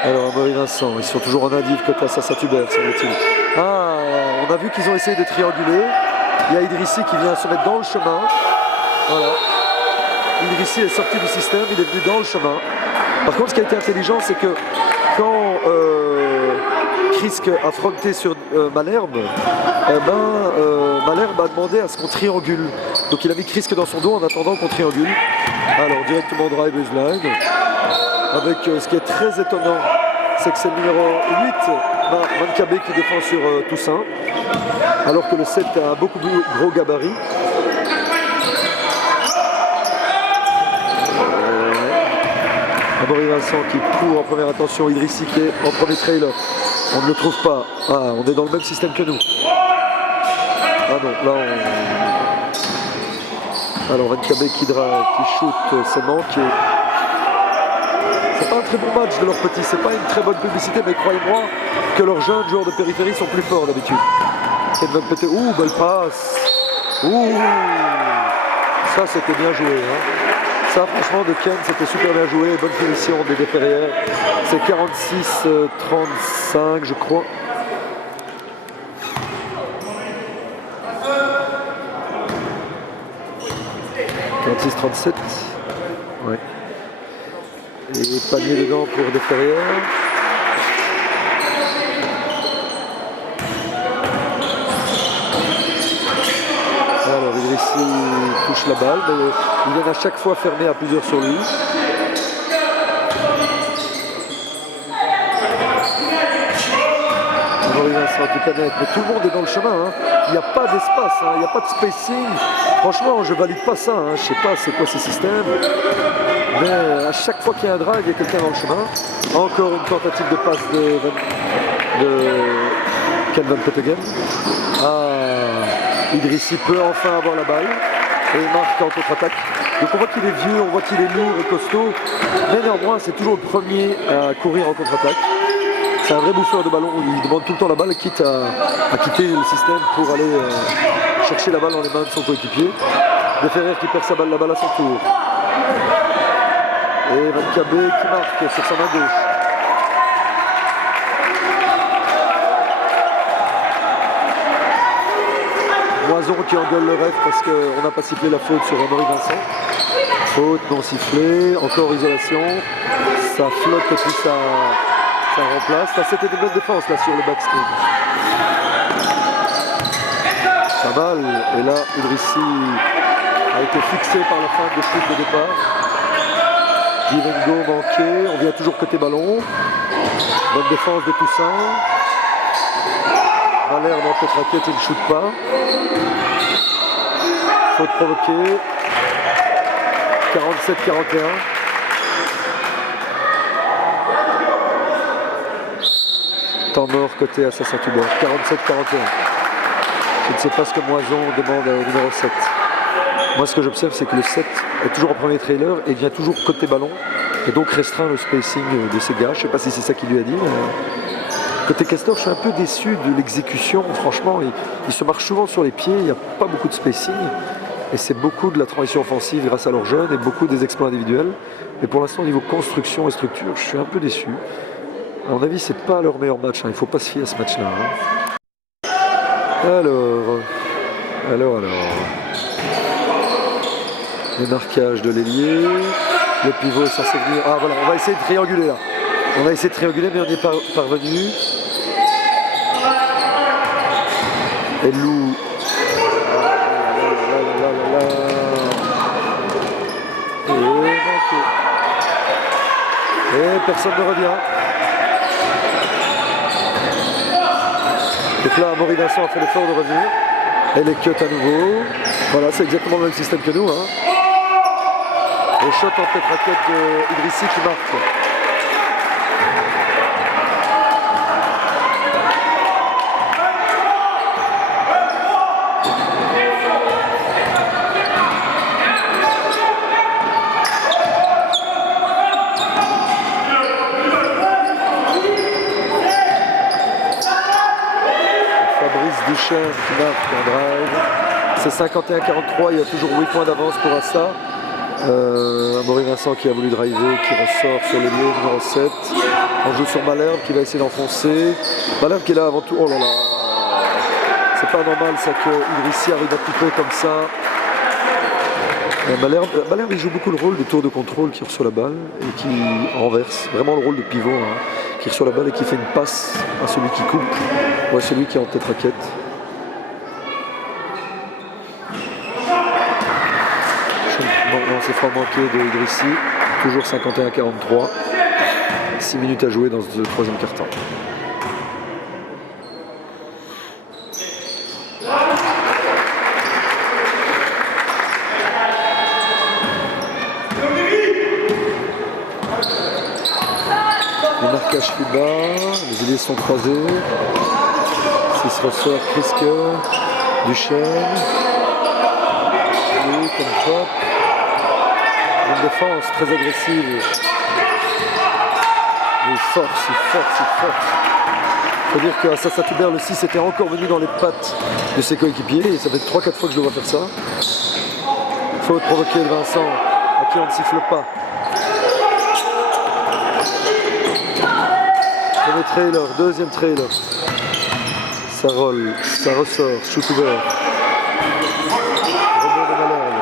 Alors Amaury Vincent, ils sont toujours en indiv côté Assa Saint-Hubert, semble-t-il. Ah, on a vu qu'ils ont essayé de trianguler. Il y a Idrissi qui vient se mettre dans le chemin. Voilà. Idrissi est sorti du système, il est venu dans le chemin. Par contre, ce qui a été intelligent, c'est que quand Krisk a fronté sur Malherbe, Malherbe a demandé à ce qu'on triangule. Donc il a mis Krisk dans son dos en attendant qu'on triangule. Alors directement drive baseline. Avec ce qui est très étonnant, c'est que c'est le numéro 8, Van Kabek, qui défend sur Toussaint. Alors que le 7 a un beaucoup plus gros gabarit. Amaury Vincent qui court en première attention, Idrissi qui est en premier trailer. On ne le trouve pas. Ah, on est dans le même système que nous. Ah non, là on... Alors Van Kabek qui drive, qui shoot, c'est manqué. C'est pas un très bon match de leurs petits, c'est pas une très bonne publicité, mais croyez-moi que leurs jeunes joueurs de périphérie sont plus forts d'habitude. Ouh, belle passe. Ouh, ça c'était bien joué. Hein. Ça franchement de Ken c'était super bien joué, bonne finition des déférières. C'est 46-35 je crois. « 36-37 » ouais. Et panier dedans pour Desferrières. Alors Idrissi touche la balle, mais il vient à chaque fois fermer à plusieurs sur lui. Amaury Vincent qui pénètre, mais tout le monde est dans le chemin. Hein. Il n'y a pas d'espace, hein. Il n'y a pas de spacing. Franchement, je valide pas ça. Hein. Je sais pas c'est quoi ces systèmes. Mais à chaque fois qu'il y a un drive, il y a quelqu'un dans le chemin. Encore une tentative de passe de Ken Van Petegem. Ah, Idrissi peut enfin avoir la balle. Et il marque en contre-attaque. Donc on voit qu'il est vieux, on voit qu'il est lourd et costaud. Mais néanmoins, c'est toujours le premier à courir en contre-attaque. C'est un vrai bouffeur de ballon. Il demande tout le temps la balle, quitte à quitter le système pour aller chercher la balle dans les mains de son coéquipier. Desferrières qui perd la balle à son tour. Et Van Kabek qui marque sur sa main gauche. Moison qui engueule le ref parce qu'on n'a pas sifflé la faute sur Amaury Vincent. Faute non sifflée, encore isolation. Ça flotte et puis ça remplace. Là, c'était une bonne défense là, sur le backscreen. Pas mal. Et là, Idrissi a été fixé par la fin de shoot de départ. Divengo manqué, on vient toujours côté ballon. Bonne défense de Toussaint. Malherbe en tête raquette, il ne shoot pas. Faute provoquée. 47-41. Temps mort côté Assassin Tuber, 47-41. Je ne sais pas ce que Moison demande au numéro 7. Moi, ce que j'observe, c'est que le 7 est toujours en premier trailer et vient toujours côté ballon. Et donc restreint le spacing de ses gars. Je ne sais pas si c'est ça qu'il lui a dit. Mais... Côté Castor, je suis un peu déçu de l'exécution. Franchement, il se marche souvent sur les pieds. Il n'y a pas beaucoup de spacing. Et c'est beaucoup de la transition offensive grâce à leurs jeunes et beaucoup des exploits individuels. Mais pour l'instant, au niveau construction et structure, je suis un peu déçu. À mon avis, c'est pas leur meilleur match. Il ne faut pas se fier à ce match-là. Alors. Le marquage de l'ailier. Le pivot est censé venir. Ah voilà, on va essayer de trianguler là. On va essayer de trianguler, mais on n'y est pas parvenu. Et Lou. Et personne ne revient. Donc là, Amaury Vincent a fait l'effort de revenir. Et les cuts à nouveau. Voilà, c'est exactement le même système que nous. Et shot en tête raquette de Idrissi qui marque. Duchesne qui marque un drive. C'est 51-43, il y a toujours 8 points d'avance pour Assa. Amaury Vincent qui a voulu driver, qui ressort sur le lieu numéro 7. On joue sur Malherbe qui va essayer d'enfoncer. Malherbe qui est là avant tout. Oh là là, c'est pas normal ça que Idrissi arrive un petit peu comme ça. Malherbe il joue beaucoup le rôle de tour de contrôle qui reçoit la balle et qui renverse. Vraiment le rôle de pivot. Qui reçoit la balle et qui fait une passe à celui qui coupe ou à celui qui est en tête raquette. C'est franc manqué de Idrissi, toujours 51-43. 6 minutes à jouer dans ce troisième quart-temps. Le marquage plus bas, les ailiers sont croisés. 6 ressort, Kriske, Duchesne. Oui, comme top. Une défense très agressive. Il force. Il faut dire qu'à Assassin Tuber, le 6 était encore venu dans les pattes de ses coéquipiers. Et ça fait 3-4 fois que je le vois faire ça. Faute provoquée de Vincent, à qui on ne siffle pas. Premier trailer, deuxième trailer. Ça roule, ça ressort, shoot ouvert. Rebond de Malherbe.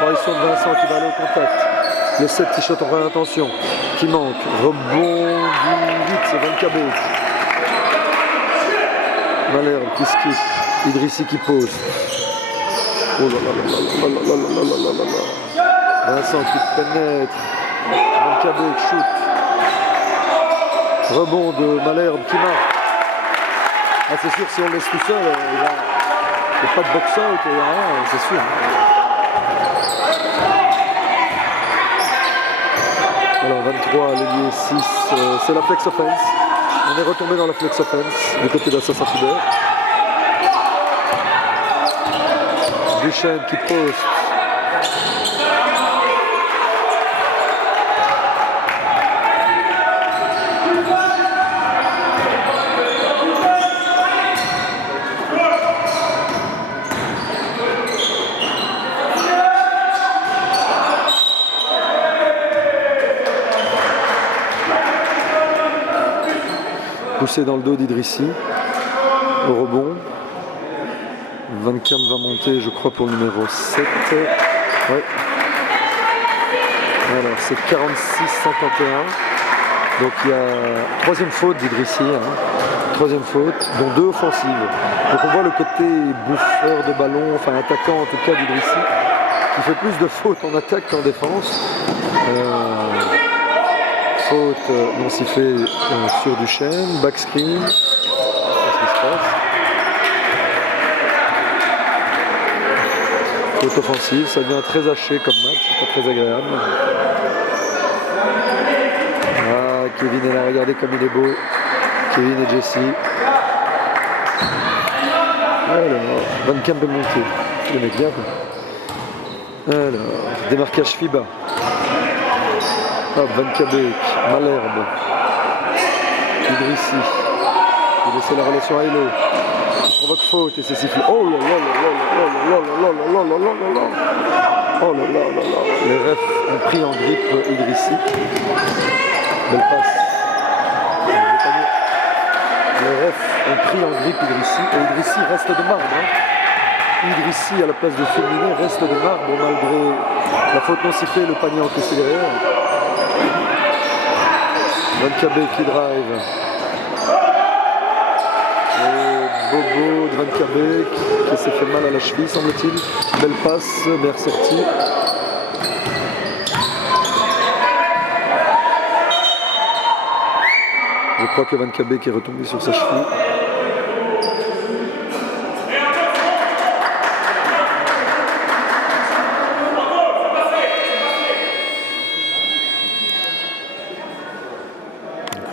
Transition de Vincent qui va aller au contact. Le 7 qui shot en première intention, qui manque. Rebond du 8, c'est Van Cabé. Malherbe qui skip. Idrissi qui pose. Oh là là. Vincent qui pénètre. Van Cabé qui shoot. Rebond de Malherbe qui marque. Ah, c'est sûr, si on le laisse tout seul, il n'y a pas de box-out, il n'y a rien, c'est sûr. Alors 23, l'ailier 6, c'est la flex offense. On est retombé dans la flex offense du côté d'Assassin Tuber. Duchesne qui poste. Poussé dans le dos d'Idrissi, au rebond. Van Camp va monter, je crois, pour le numéro 7. Ouais. Alors, c'est 46-51. Donc, il y a troisième faute d'Idrissi. Troisième faute, dont 2 offensives. Donc, on voit le côté bouffeur de ballon, enfin attaquant en tout cas d'Idrissi, qui fait plus de fautes en attaque qu'en défense. Faute non sifflée sur Duchesne, backscreen. Qu'est-ce qui se passe? Faute offensive, ça devient très haché comme match, c'est pas très agréable. Kevin est là, regardez comme il est beau. Kevin et Jesse. Alors, Van Camp est monté. Le mec bien quoi. Alors, démarquage FIBA. Hop, Van Kabek, Malherbe. Idrissi. Il laisse la relation à Hilo. Il provoque faute et c'est sifflé. Oh là là là là là là là là là là là là. Oh là là là là. Les refs ont pris en grippe Idrissi. Belle passe. Les refs ont pris en grippe Idrissi. Et Idrissi reste de marbre. Hein. Idrissi à la place de Féminé reste de marbre malgré la faute non sifflée et le panier encaissé derrière. Van Kabek qui drive. Bobo de Van Kabek qui s'est fait mal à la cheville semble-t-il. Belle passe, Mercerti. Je crois que Van Kabek est retombé sur sa cheville.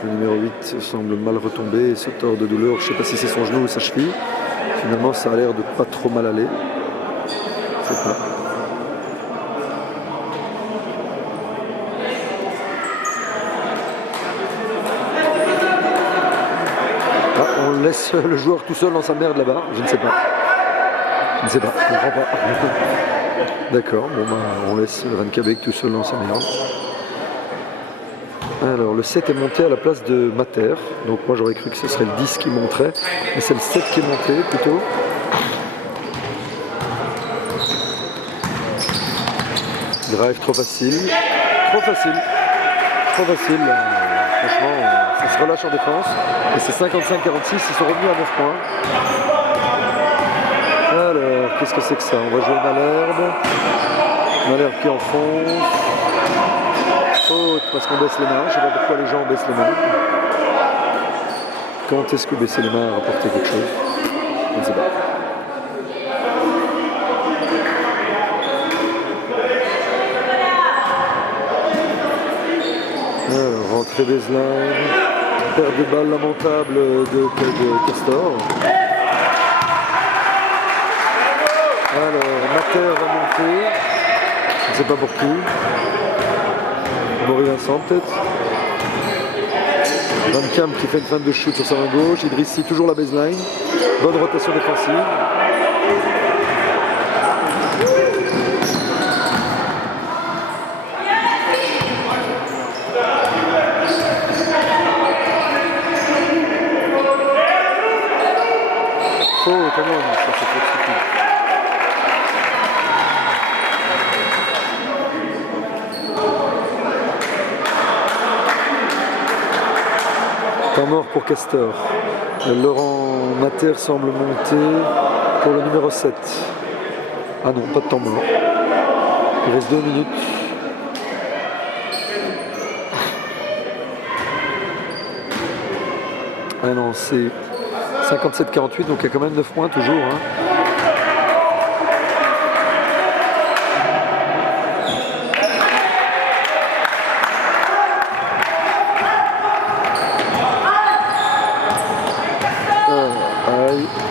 Le numéro 8 semble mal retomber et se tord de douleur. Je ne sais pas si c'est son genou ou sa cheville. Finalement, ça a l'air de pas trop mal aller. Je sais pas. Ah, on laisse le joueur tout seul dans sa merde là-bas. Je ne sais pas. Je ne sais pas. Je ne comprends pas. D'accord. Bon, bah, on laisse Van Kabek tout seul dans sa merde. Alors le 7 est monté à la place de Mater, donc moi j'aurais cru que ce serait le 10 qui monterait, mais c'est le 7 qui est monté plutôt. Drive trop facile, trop facile, trop facile, franchement ça se relâche en défense, et c'est 55-46, ils sont revenus à 9 points. Alors qu'est-ce que c'est que ça? On va jouer Malherbe, Malherbe qui enfonce. Faute parce qu'on baisse les mains, je ne sais pas pourquoi les gens baissent les mains. Quand est-ce que baisser les mains a rapporté quelque chose? Je ne sais pas. Alors, rentrée baseline, perte de balle lamentable de Castor. Alors, Mater va monter, je ne sais pas pour qui. Maurice Vincent peut-être. Van Camp qui fait une feinte de shoot sur sa main gauche. Idrissi toujours la baseline. Bonne rotation défensive. Oh, comment ça c'est trop stupide. Temps mort pour Castor. Laurent Mater semble monter pour le numéro 7. Ah non, pas de temps mort. Il reste 2 minutes. Ah non, c'est 57-48, donc il y a quand même 9 points toujours. Hein.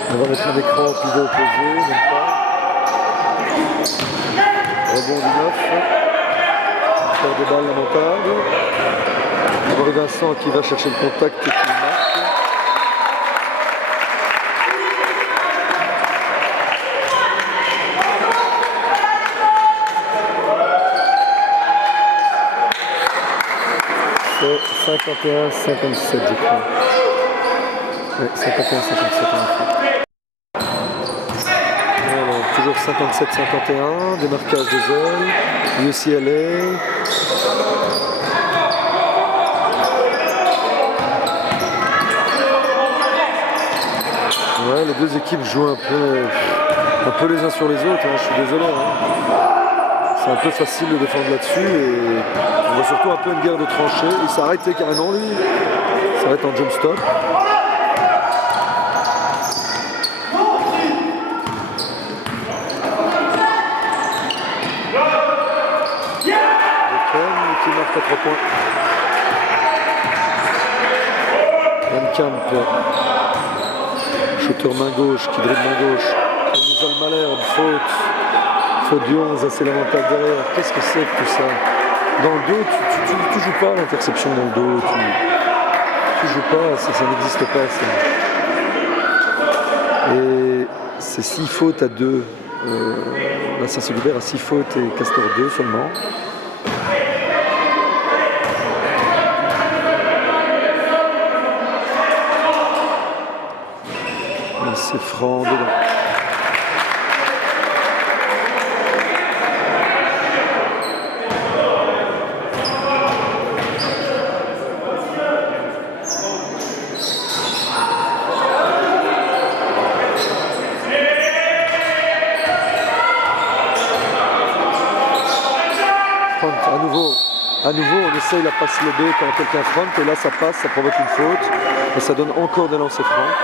On va mettre un écran pivot opposé, même pas. Rebond du 9. Faire des balles lamentables. Maurice Vincent qui va chercher le contact et qui marque. C'est 51-57 je crois. Ouais, 51-57 en fait. Toujours 57-51, démarquage des ailes, UCLA. Ouais, les deux équipes jouent un peu les uns sur les autres, hein, je suis désolé. Hein. C'est un peu facile de défendre là-dessus et on voit surtout un peu une guerre de tranchées. Il s'est arrêté carrément lui, il s'arrête en jump stop. Qui marque à 3 points. Camp. Shooter main gauche qui dribble main gauche. Nous Malherbe, faute du 11, assez lamentable derrière. Qu'est-ce que c'est que tout ça? Dans le dos, tu joues pas à l'interception dans le dos. Tu joues pas, ça n'existe pas ça. Et c'est 6 fautes à 2. Là, Saint-Sulbert a 6 fautes et Castor 2 seulement. C'est franc dedans. À nouveau, on essaye la passe lobée quand quelqu'un front et là ça passe, ça provoque une faute et ça donne encore des lancers francs.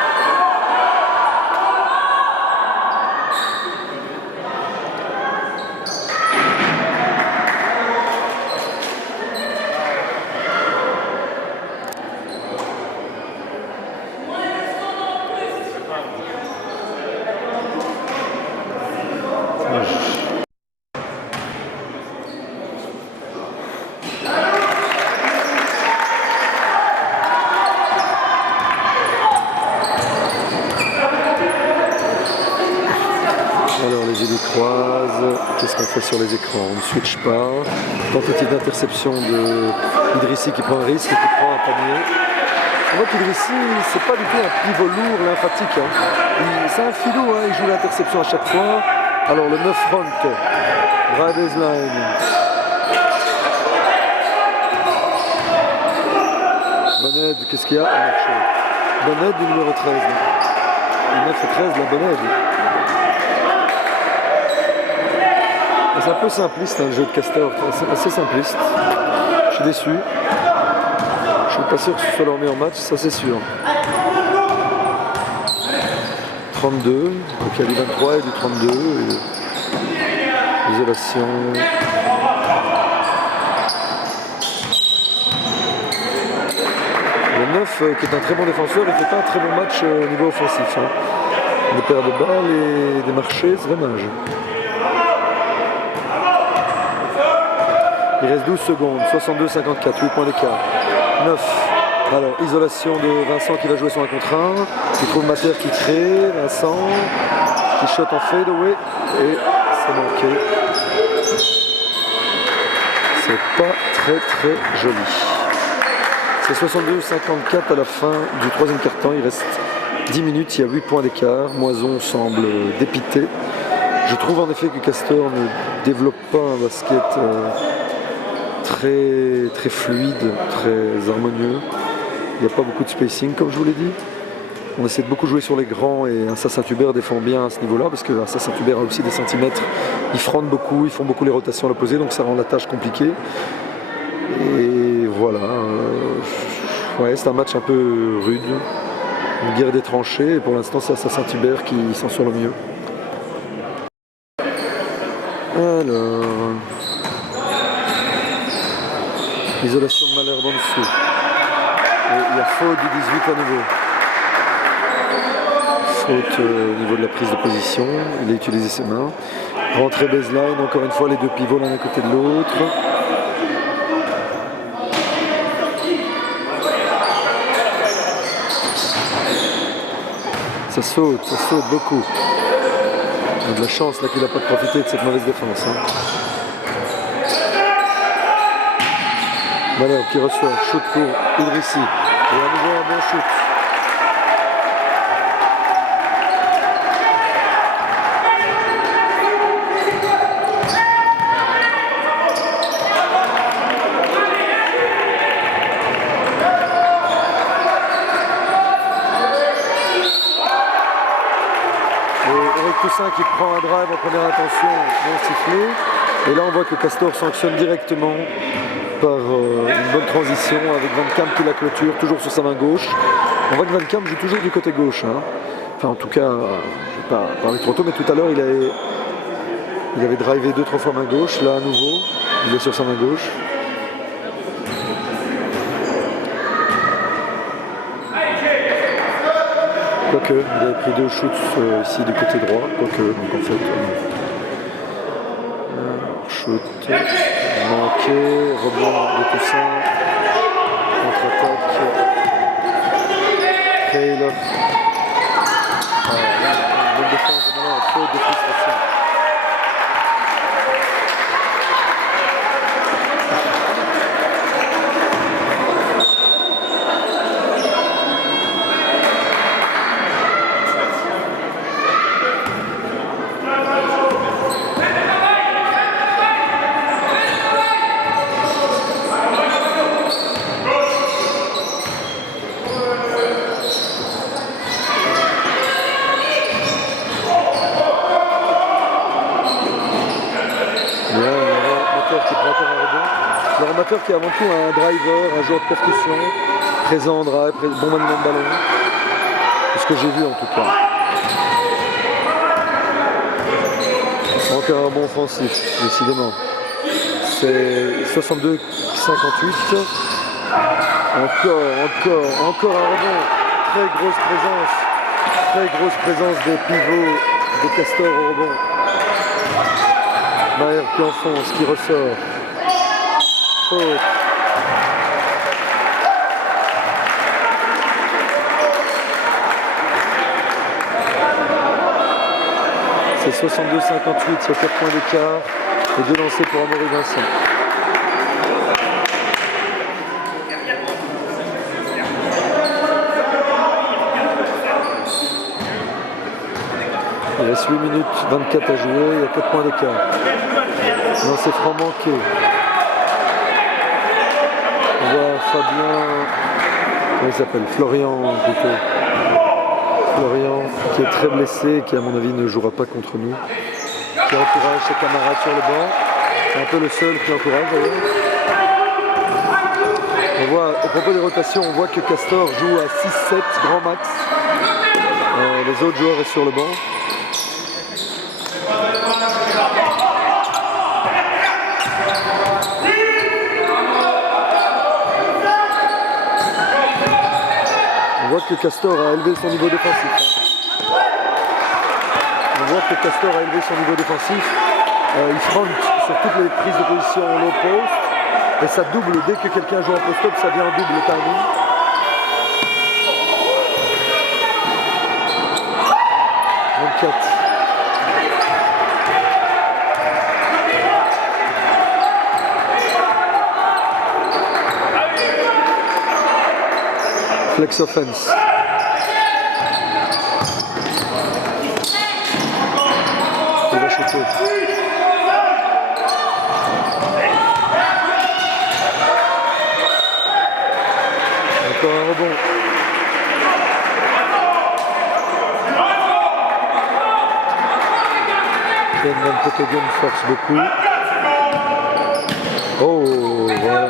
Alors les élus croisent, qu'est-ce qu'on fait sur les écrans? On ne switch pas. Tentative d'interception de Idrissi qui prend un risque et qui prend un panier. On voit qu'Idrissi, c'est pas du tout un pivot lourd, lymphatique. C'est un filou, il joue l'interception à chaque fois. Alors le 9 front, drive baseline. Bonne aide, qu'est-ce qu'il y a? Bonne aide du numéro 13. Le 9 et 13, la bonne aide. C'est un peu simpliste le jeu de Castor, c'est assez simpliste. Je suis déçu. Je suis pas sûr que ce soit leur meilleur match, ça c'est sûr. 32, donc il y a du 23 et du 32. Isolation. Le 9 qui est un très bon défenseur et qui fait pas un très bon match au niveau offensif. Des paires de balles et des marchés, c'est dommage. Il reste 12 secondes, 62-54, 8 points d'écart. 9. Alors, isolation de Vincent qui va jouer sur un contre 1. Il trouve Mater qui crée. Vincent qui shot en fadeaway. Et c'est manqué. C'est pas très joli. C'est 62-54 à la fin du troisième quart-temps. Il reste 10 minutes, il y a 8 points d'écart. Moison semble dépité. Je trouve en effet que Castor ne développe pas un basket très fluide, très harmonieux. Il n'y a pas beaucoup de spacing comme je vous l'ai dit. On essaie de beaucoup jouer sur les grands et un Saint-Hubert défend bien à ce niveau-là parce que Saint-Hubert a aussi des centimètres. Ils frottent beaucoup, ils font beaucoup les rotations à l'opposé, donc ça rend la tâche compliquée. Et voilà, c'est un match un peu rude, une guerre des tranchées et pour l'instant c'est Saint-Hubert qui s'en sort le mieux. Alors... Isolation de Malherbe en dessous. Et il y a faute du 18 à nouveau. Faute au niveau de la prise de position. Il a utilisé ses mains. Rentrée baseline, encore une fois les deux pivots l'un à côté de l'autre. Ça saute beaucoup. Il a de la chance là qu'il n'a pas profité de cette mauvaise défense. Malherbe qui reçoit, shoot pour Idrissi. Et à nouveau un bon shoot. Et Eric Toussaint qui prend un drive en première intention, non sifflé. Et là on voit que Castor sanctionne directement par une bonne transition avec Van Camp qui la clôture, toujours sur sa main gauche. On voit que Van Camp joue toujours du côté gauche. Enfin en tout cas, je ne vais pas parler trop tôt, mais tout à l'heure il avait drivé 2-3 fois main gauche. Là à nouveau, il est sur sa main gauche. Quoique, il avait pris 2 shoots ici du côté droit. Quoique, donc en fait, shoot manqué, rebond de Toussaint, contre-attaque, Taylor. Bonne défense de Malin, faute de frustration. Qui est avant tout un driver, un joueur de percussion, présent en drive, bon maniement de ballon. C'est ce que j'ai vu en tout cas. Encore un bon offensif, décidément. C'est 62-58. Encore un rebond. Très grosse présence des pivots de Castor au rebond. Maher qui enfonce, qui ressort. C'est 62-58 sur 4 points d'écart et 2 lancers pour Amaury Vincent. Il reste 8 minutes 24 à jouer, il y a 4 points d'écart. Lancer franc manqué. On voit Fabien, comment il s'appelle, Florian plutôt. Florian qui est très blessé, qui à mon avis ne jouera pas contre nous, qui encourage ses camarades sur le banc. C'est un peu le seul qui encourage d'ailleurs. On voit, au propos des rotations, on voit que Castor joue à 6-7 grand max. Les autres joueurs restent sur le banc. On voit que Castor a élevé son niveau défensif. Il front sur toutes les prises de position low post. Et ça double, dès que quelqu'un joue en post-up, ça vient en double timing. Flex offense. Il va shooter. Encore un rebond. Ken Van Potegen force beaucoup. Oh, voilà.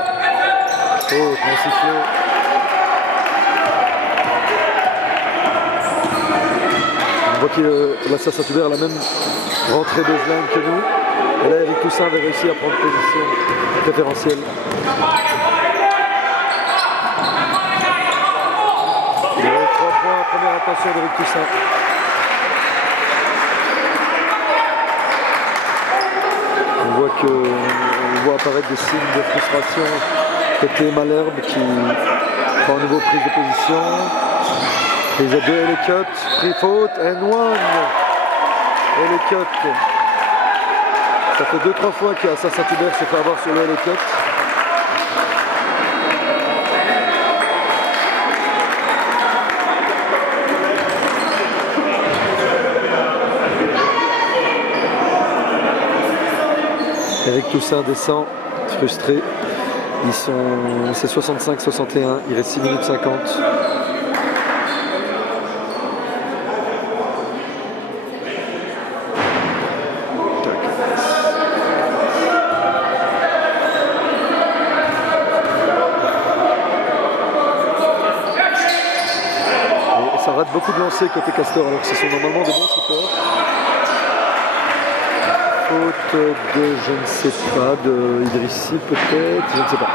Oh, grand sifflet. On voit que la Saint-Hubert a la même rentrée de zone que nous. Et là, Eric Toussaint avait réussi à prendre position préférentielle. Il y a 3 points, première attention d'Eric Toussaint. On voit apparaître des signes de frustration côté Malherbe qui prend un nouveau prise de position. Prise à 2, Elliott, pris faute, and one. Elliott. Ça fait 2-3 fois que Saint-Hubert s'est fait avoir sur le Elliott. Eric Toussaint descend, frustré. C'est 65-61, il reste 6 minutes 50. Et ça rate beaucoup de lancers côté Castor alors que ce sont normalement de bons shooters. Faute de, je ne sais pas, de Idrissi peut-être, je ne sais pas.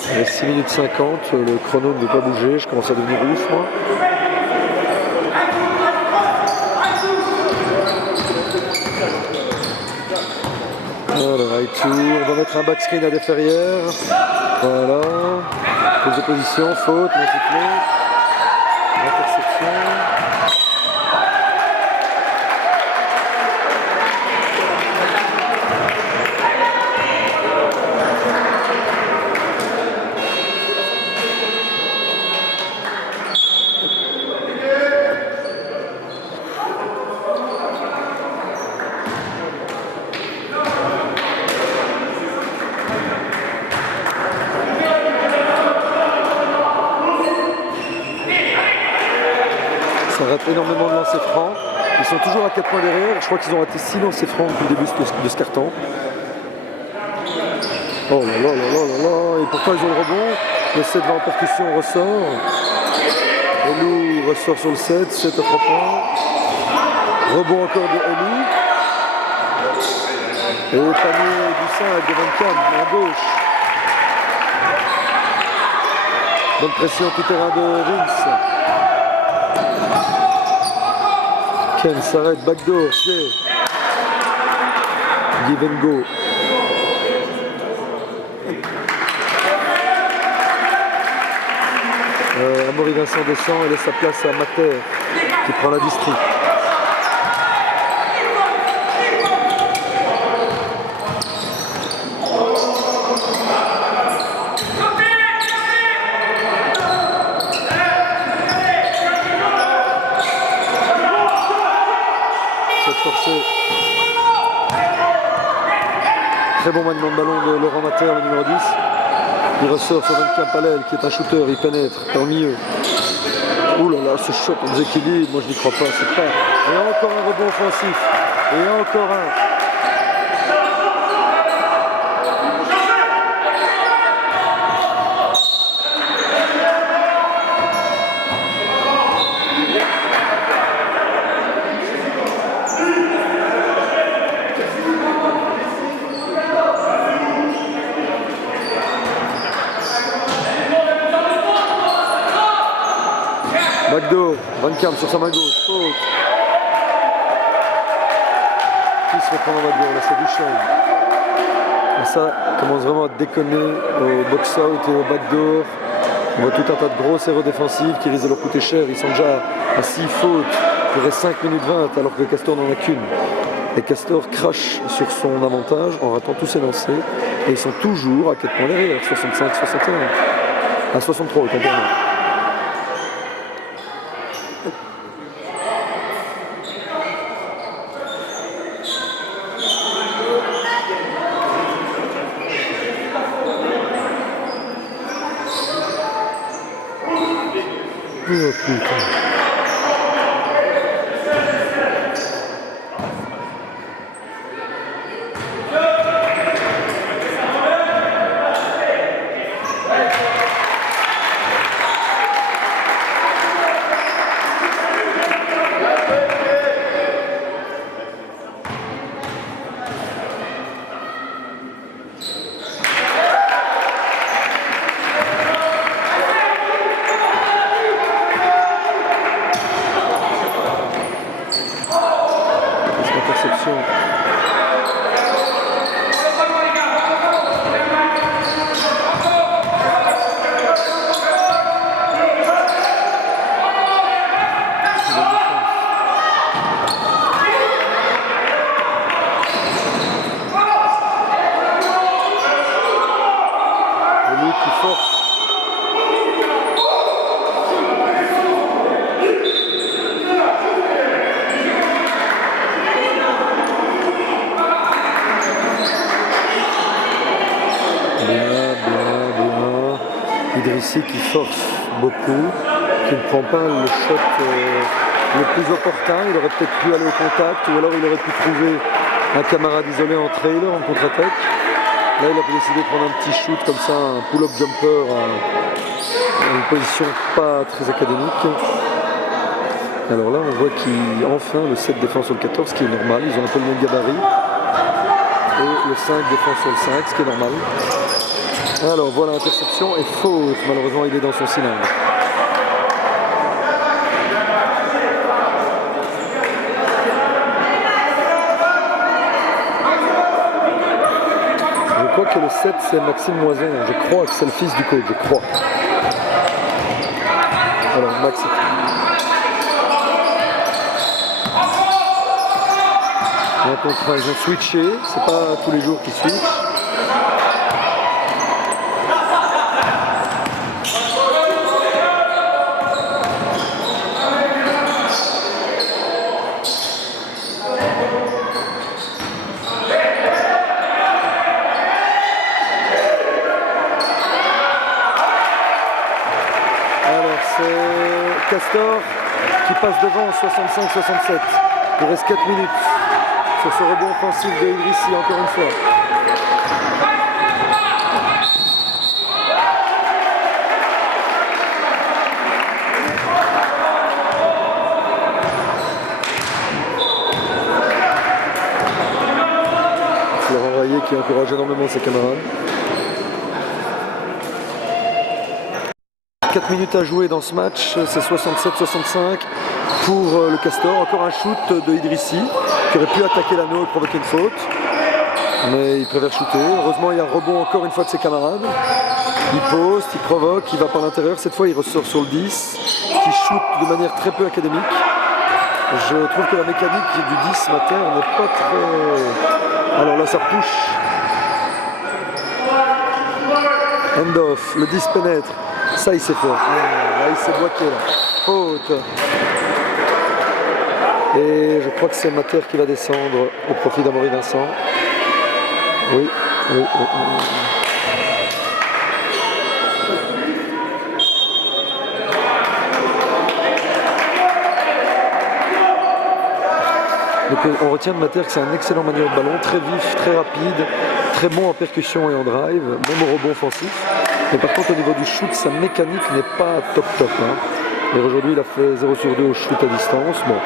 Il reste 6 minutes 50, le chrono ne veut pas bouger, je commence à devenir ouf moi. demi-tour. On va mettre un backscreen à des ferrières. Voilà. Pose de position, faute, non sifflé. Interception. Ça rate énormément de lancers francs. Ils sont toujours à 4 points derrière. Je crois qu'ils ont raté 6 lancers francs depuis le début de ce carton. Oh là là là là là là. Et pourtant ils ont le rebond. Le 7 va en percussion, ressort. Elou ressort sur le 7, 7 à 3 points. Rebond encore de Elou. Et panier du 5 de Van Kam à gauche. Bonne pression tout terrain de Vince. Ken s'arrête, backdoor, Jay. Give and go. Amaury Vincent descend et laisse sa place à Mater qui prend la district. Très bon maniement de ballon de Laurent Mater, le numéro 10. Il ressort sur Van Palel qui est un shooter, il pénètre dans le milieu. Ouh là là, ce shot en déséquilibre, moi je n'y crois pas, c'est pas. Et encore un rebond offensif. Et encore un. Backdoor, Van Kam sur sa main gauche, faute. Qui se reprend en backdoor, là c'est Duchesne. Et ça commence vraiment à déconner au box-out et au backdoor. On voit tout un tas de grosses erreurs défensives qui risquent de leur coûter cher. Ils sont déjà à 6 fautes. Il reste 5 minutes 20 alors que Castor n'en a qu'une. Et Castor crache sur son avantage en ratant tous ses lancers. Et ils sont toujours à 4 points derrière, 65-61. À 63 autant pour moi. Oh putain. Idrissi qui force beaucoup, qui ne prend pas le shot le plus opportun. Il aurait peut-être pu aller au contact ou alors il aurait pu trouver un camarade isolé en trailer, en contre-attaque. Là, il a décidé de prendre un petit shoot comme ça, un pull-up jumper à une position pas très académique. Alors là, on voit qu'enfin le 7 défend sur le 14, ce qui est normal. Ils ont un peu le même gabarit. Et le 5 défend sur le 5, ce qui est normal. Alors voilà, interception et faute. Malheureusement, il est dans son cylindre. crois que le 7 c'est Maxime Moison. Je crois que c'est le fils du coach, je crois. Alors Max. Un contre un, ils ont switché, c'est pas tous les jours qu'ils switchent. Castor qui passe devant 65-67. Il reste 4 minutes sur ce rebond offensif de Idrissi encore une fois. Florent Raillet qui encourage énormément ses camarades. 4 minutes à jouer dans ce match, c'est 67-65 pour le Castor. Encore un shoot de Idrissi qui aurait pu attaquer l'anneau et provoquer une faute. Mais il préfère shooter. Heureusement, il y a un rebond encore une fois de ses camarades. Il poste, il provoque, il va par l'intérieur. Cette fois, il ressort sur le 10 qui shoot de manière très peu académique. Je trouve que la mécanique du 10 ce matin n'est pas très... Alors là, ça push. End-off, le 10 pénètre. Ça, il s'est fait. Là, il s'est bloqué. Là. Faute. Et je crois que c'est Mater qui va descendre au profit d'Amaury Vincent. Oui. Donc, on retient de Mater que c'est un excellent manieur de ballon, très vif, très rapide, très bon en percussion et en drive, même au rebond offensif. Mais par contre, au niveau du shoot, sa mécanique n'est pas top. Hein. Et aujourd'hui, il a fait 0 sur 2 au shoot à distance. Bon,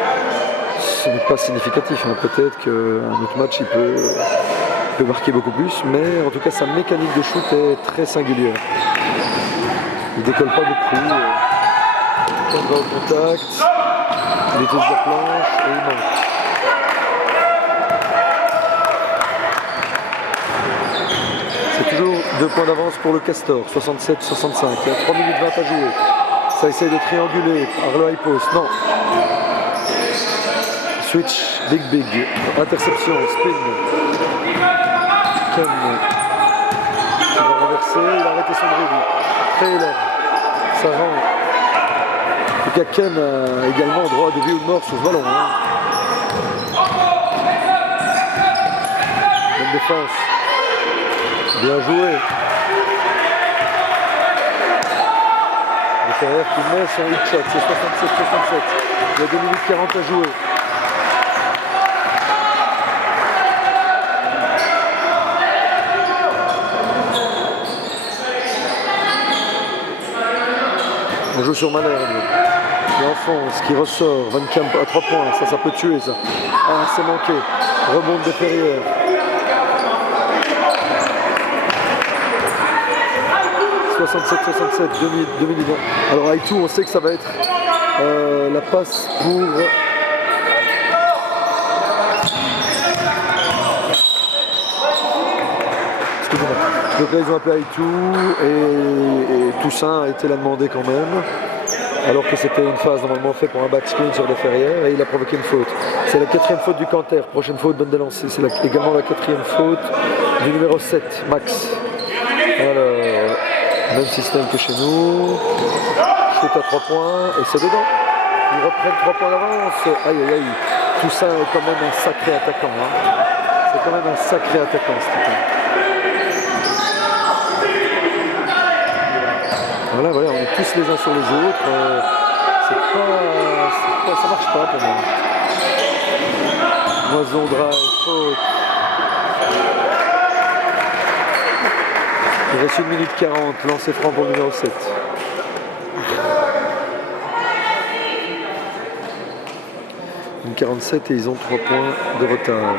ce n'est pas significatif. Hein. Peut-être qu'un autre match, il peut marquer beaucoup plus. Mais en tout cas, sa mécanique de shoot est très singulière. Il décolle pas beaucoup. Il va au contact. Il est touche la planche et il manque. Toujours 2 points d'avance pour le Castor, 67-65. Il y a 3 minutes 20 à jouer. Ça essaie de trianguler par le high post. Non. Switch, big. Interception, spin. Ken. Il va renverser, il a arrêté son dribble. Trailer. Ça rentre. En tout cas, Ken a également droit de vie ou de mort sur ce ballon. Hein. Bonne défense. Bien joué. Le Ferrer qui met son hit shot, c'est 67-67. Il y a 2 minutes 40 à jouer. On joue sur Malherbe. Il enfonce, qui ressort. Van Camp à 3 points, ça peut tuer ça. Ah, c'est manqué. Rebond de Ferrière. 67-67, 2 minutes. Alors avec tout, on sait que ça va être la passe pour... Excusez-moi. Donc là, ils ont appelé Aitou et Toussaint a été la demandé quand même. Alors que c'était une phase normalement faite pour un backscreen sur les Ferrières et il a provoqué une faute. C'est la 4e faute du Canter. Prochaine faute, bonne délancée. C'est également la 4e faute du numéro 7, Max. Alors... Même système que chez nous. Shoot à 3 points et c'est dedans. Ils reprennent 3 points d'avance. Aïe. Tout ça est quand même un sacré attaquant. Hein. C'est quand même un sacré attaquant ce type. Voilà, on est tous les uns sur les autres. Ça marche pas pour moi. Moison drive, faute. Il reste 1 minute 40, lancé franc pour le numéro 7. Une 47 et ils ont 3 points de retard.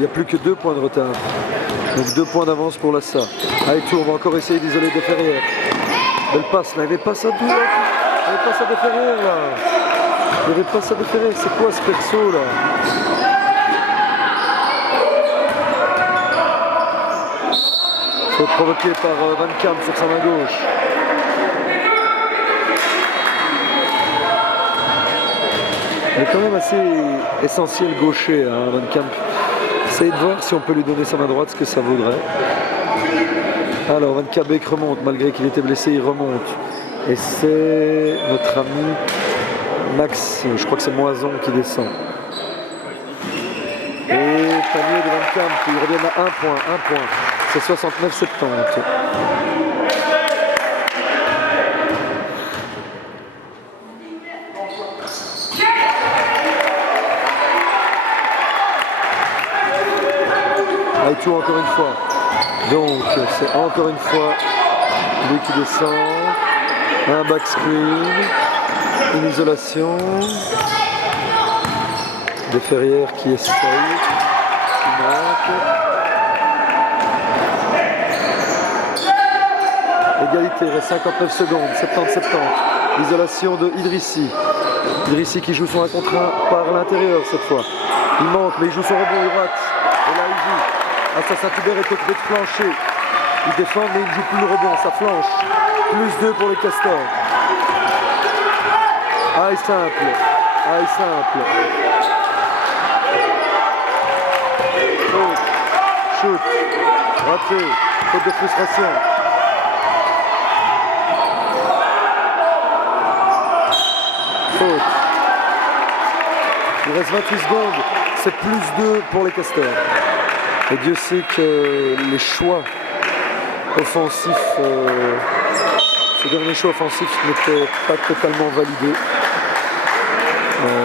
n'y a plus que 2 points de retard. Donc 2 points d'avance pour l'Assa. Aïtou, on va encore essayer d'isoler Desferrières. Belle passe là, il y avait pas ça tout là. Il y avait pas ça Desferrières là. Il y avait pas ça Desferrières. C'est quoi ce perso là? Faute provoquée par Van Kamp sur sa main gauche. Il est quand même assez essentiel gaucher, hein, Van Kamp. Essayez de voir si on peut lui donner sa main droite, ce que ça vaudrait. Alors Van Kabek remonte, malgré qu'il était blessé, il remonte. Et c'est notre ami Max, je crois que c'est Moison qui descend. Et panier de Van Kamp, il revient à 1 point. C'est 69-70. Aïtou encore une fois. Donc c'est encore une fois lui qui descend. Un back screen. Une isolation. Desferrières qui essaye. Qui manque. Égalité, il reste 59 secondes. 70-70. Isolation de Idrissi. Idrissi qui joue son 1 contre 1 par l'intérieur cette fois. Il manque mais il joue son rebond, il rate. Et là il joue. Assa Saint-Hubert est occupé de flancher. Il défend mais il ne joue plus le rebond, ça flanche. Plus 2 pour les Castors. Aïe simple. Shoot. Raté. Faute de frustration. Faute. Il reste 28 secondes. C'est plus 2 pour les Castors. Et Dieu sait que les choix offensifs, ce dernier choix offensif n'était pas totalement validé.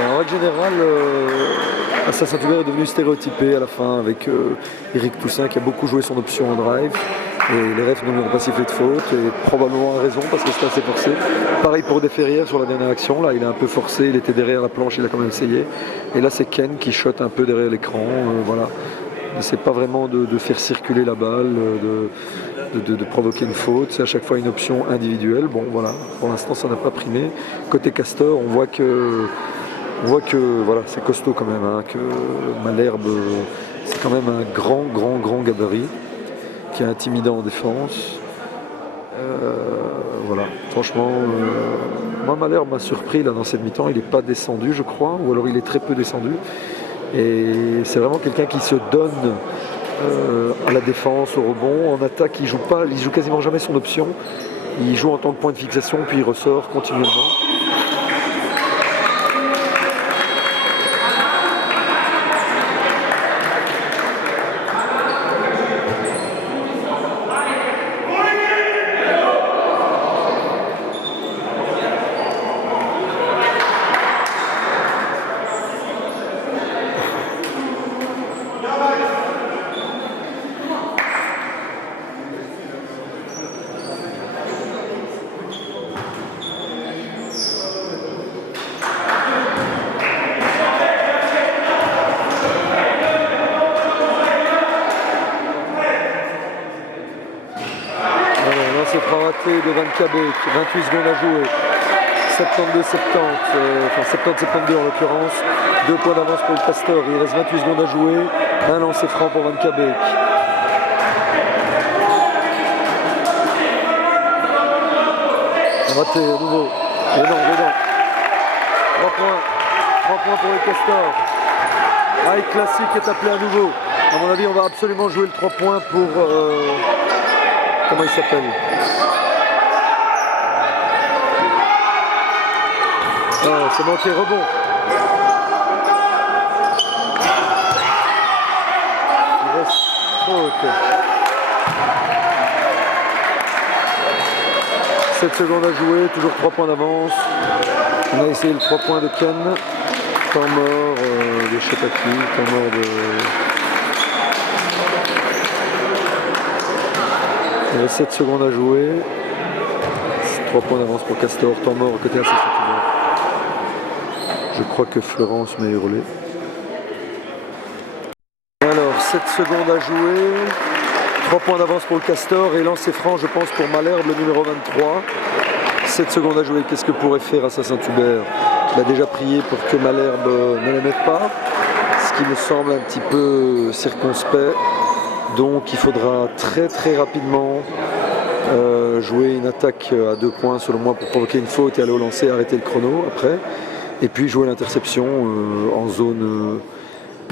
En règle générale, Assa Saint-Hubert est devenu stéréotypé à la fin avec Eric Toussaint qui a beaucoup joué son option en drive. Et les refs ne lui ont pas sifflé de faute, et probablement à raison parce que c'était assez forcé. Pareil pour Desferrières sur la dernière action, là il a un peu forcé, il était derrière la planche, il a quand même essayé. Et là c'est Ken qui shot un peu derrière l'écran, voilà. C'est pas vraiment de faire circuler la balle, de provoquer une faute, c'est à chaque fois une option individuelle. Bon voilà, pour l'instant ça n'a pas primé. Côté Castor, on voit que voilà, c'est costaud quand même, hein, que Malherbe, c'est quand même un grand gabarit qui est intimidant en défense. Voilà, franchement, moi Malherbe m'a surpris là dans cette mi-temps, il n'est pas descendu je crois, ou alors il est très peu descendu. Et c'est vraiment quelqu'un qui se donne à la défense, au rebond. En attaque, il joue quasiment jamais son option. Il joue en tant que point de fixation, puis il ressort continuellement. De Van Kabek, 28 secondes à jouer, 72-70, enfin 70-72 en l'occurrence, 2 points d'avance pour le Castor, il reste 28 secondes à jouer, un lancer franc pour Van Kabek. Raté à nouveau, et non, dedans. 3 points pour les Castors. High Classic est appelé à nouveau. À mon avis, on va absolument jouer le 3 points pour... comment il s'appelle ? Oh, c'est manqué, rebond. Il reste faute. 7 secondes à jouer, toujours 3 points d'avance. On a essayé le 3 points de Ken. Temps mort de Chetaki, temps mort de... Il reste 7 secondes à jouer. 3 points d'avance pour Castor, temps mort côté Assa Saint-Hubert. Je crois que Florence m'a hurlé. Alors 7 secondes à jouer. 3 points d'avance pour le Castor et lancer franc, je pense, pour Malherbe, le numéro 23. 7 secondes à jouer. Qu'est-ce que pourrait faire Assassin Hubert? Il a déjà prié pour que Malherbe ne les mette pas, ce qui me semble un petit peu circonspect. Donc il faudra très très rapidement jouer une attaque à 2 points selon moi pour provoquer une faute et aller au lancer, arrêter le chrono après. Et puis jouer l'interception en zone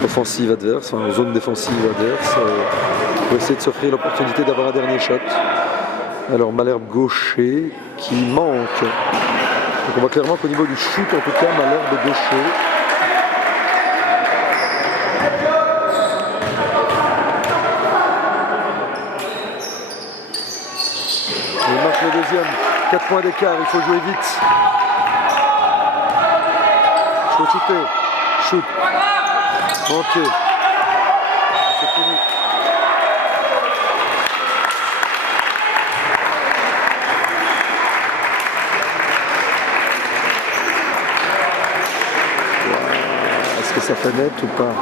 offensive adverse, en zone défensive adverse, pour essayer de s'offrir l'opportunité d'avoir un dernier shot. Alors Malherbe gaucher qui manque. Donc on voit clairement qu'au niveau du shoot, en tout cas, Malherbe est gaucher. Il marque le deuxième. 4 points d'écart, il faut jouer vite. Il faut shooter. Shoot. Ok. C'est fini. Est-ce que ça fait net ou pas?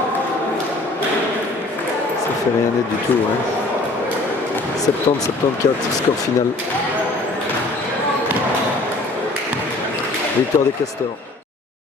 Ça fait rien net du tout. Hein. 70-74, score final. Victoire des Castors.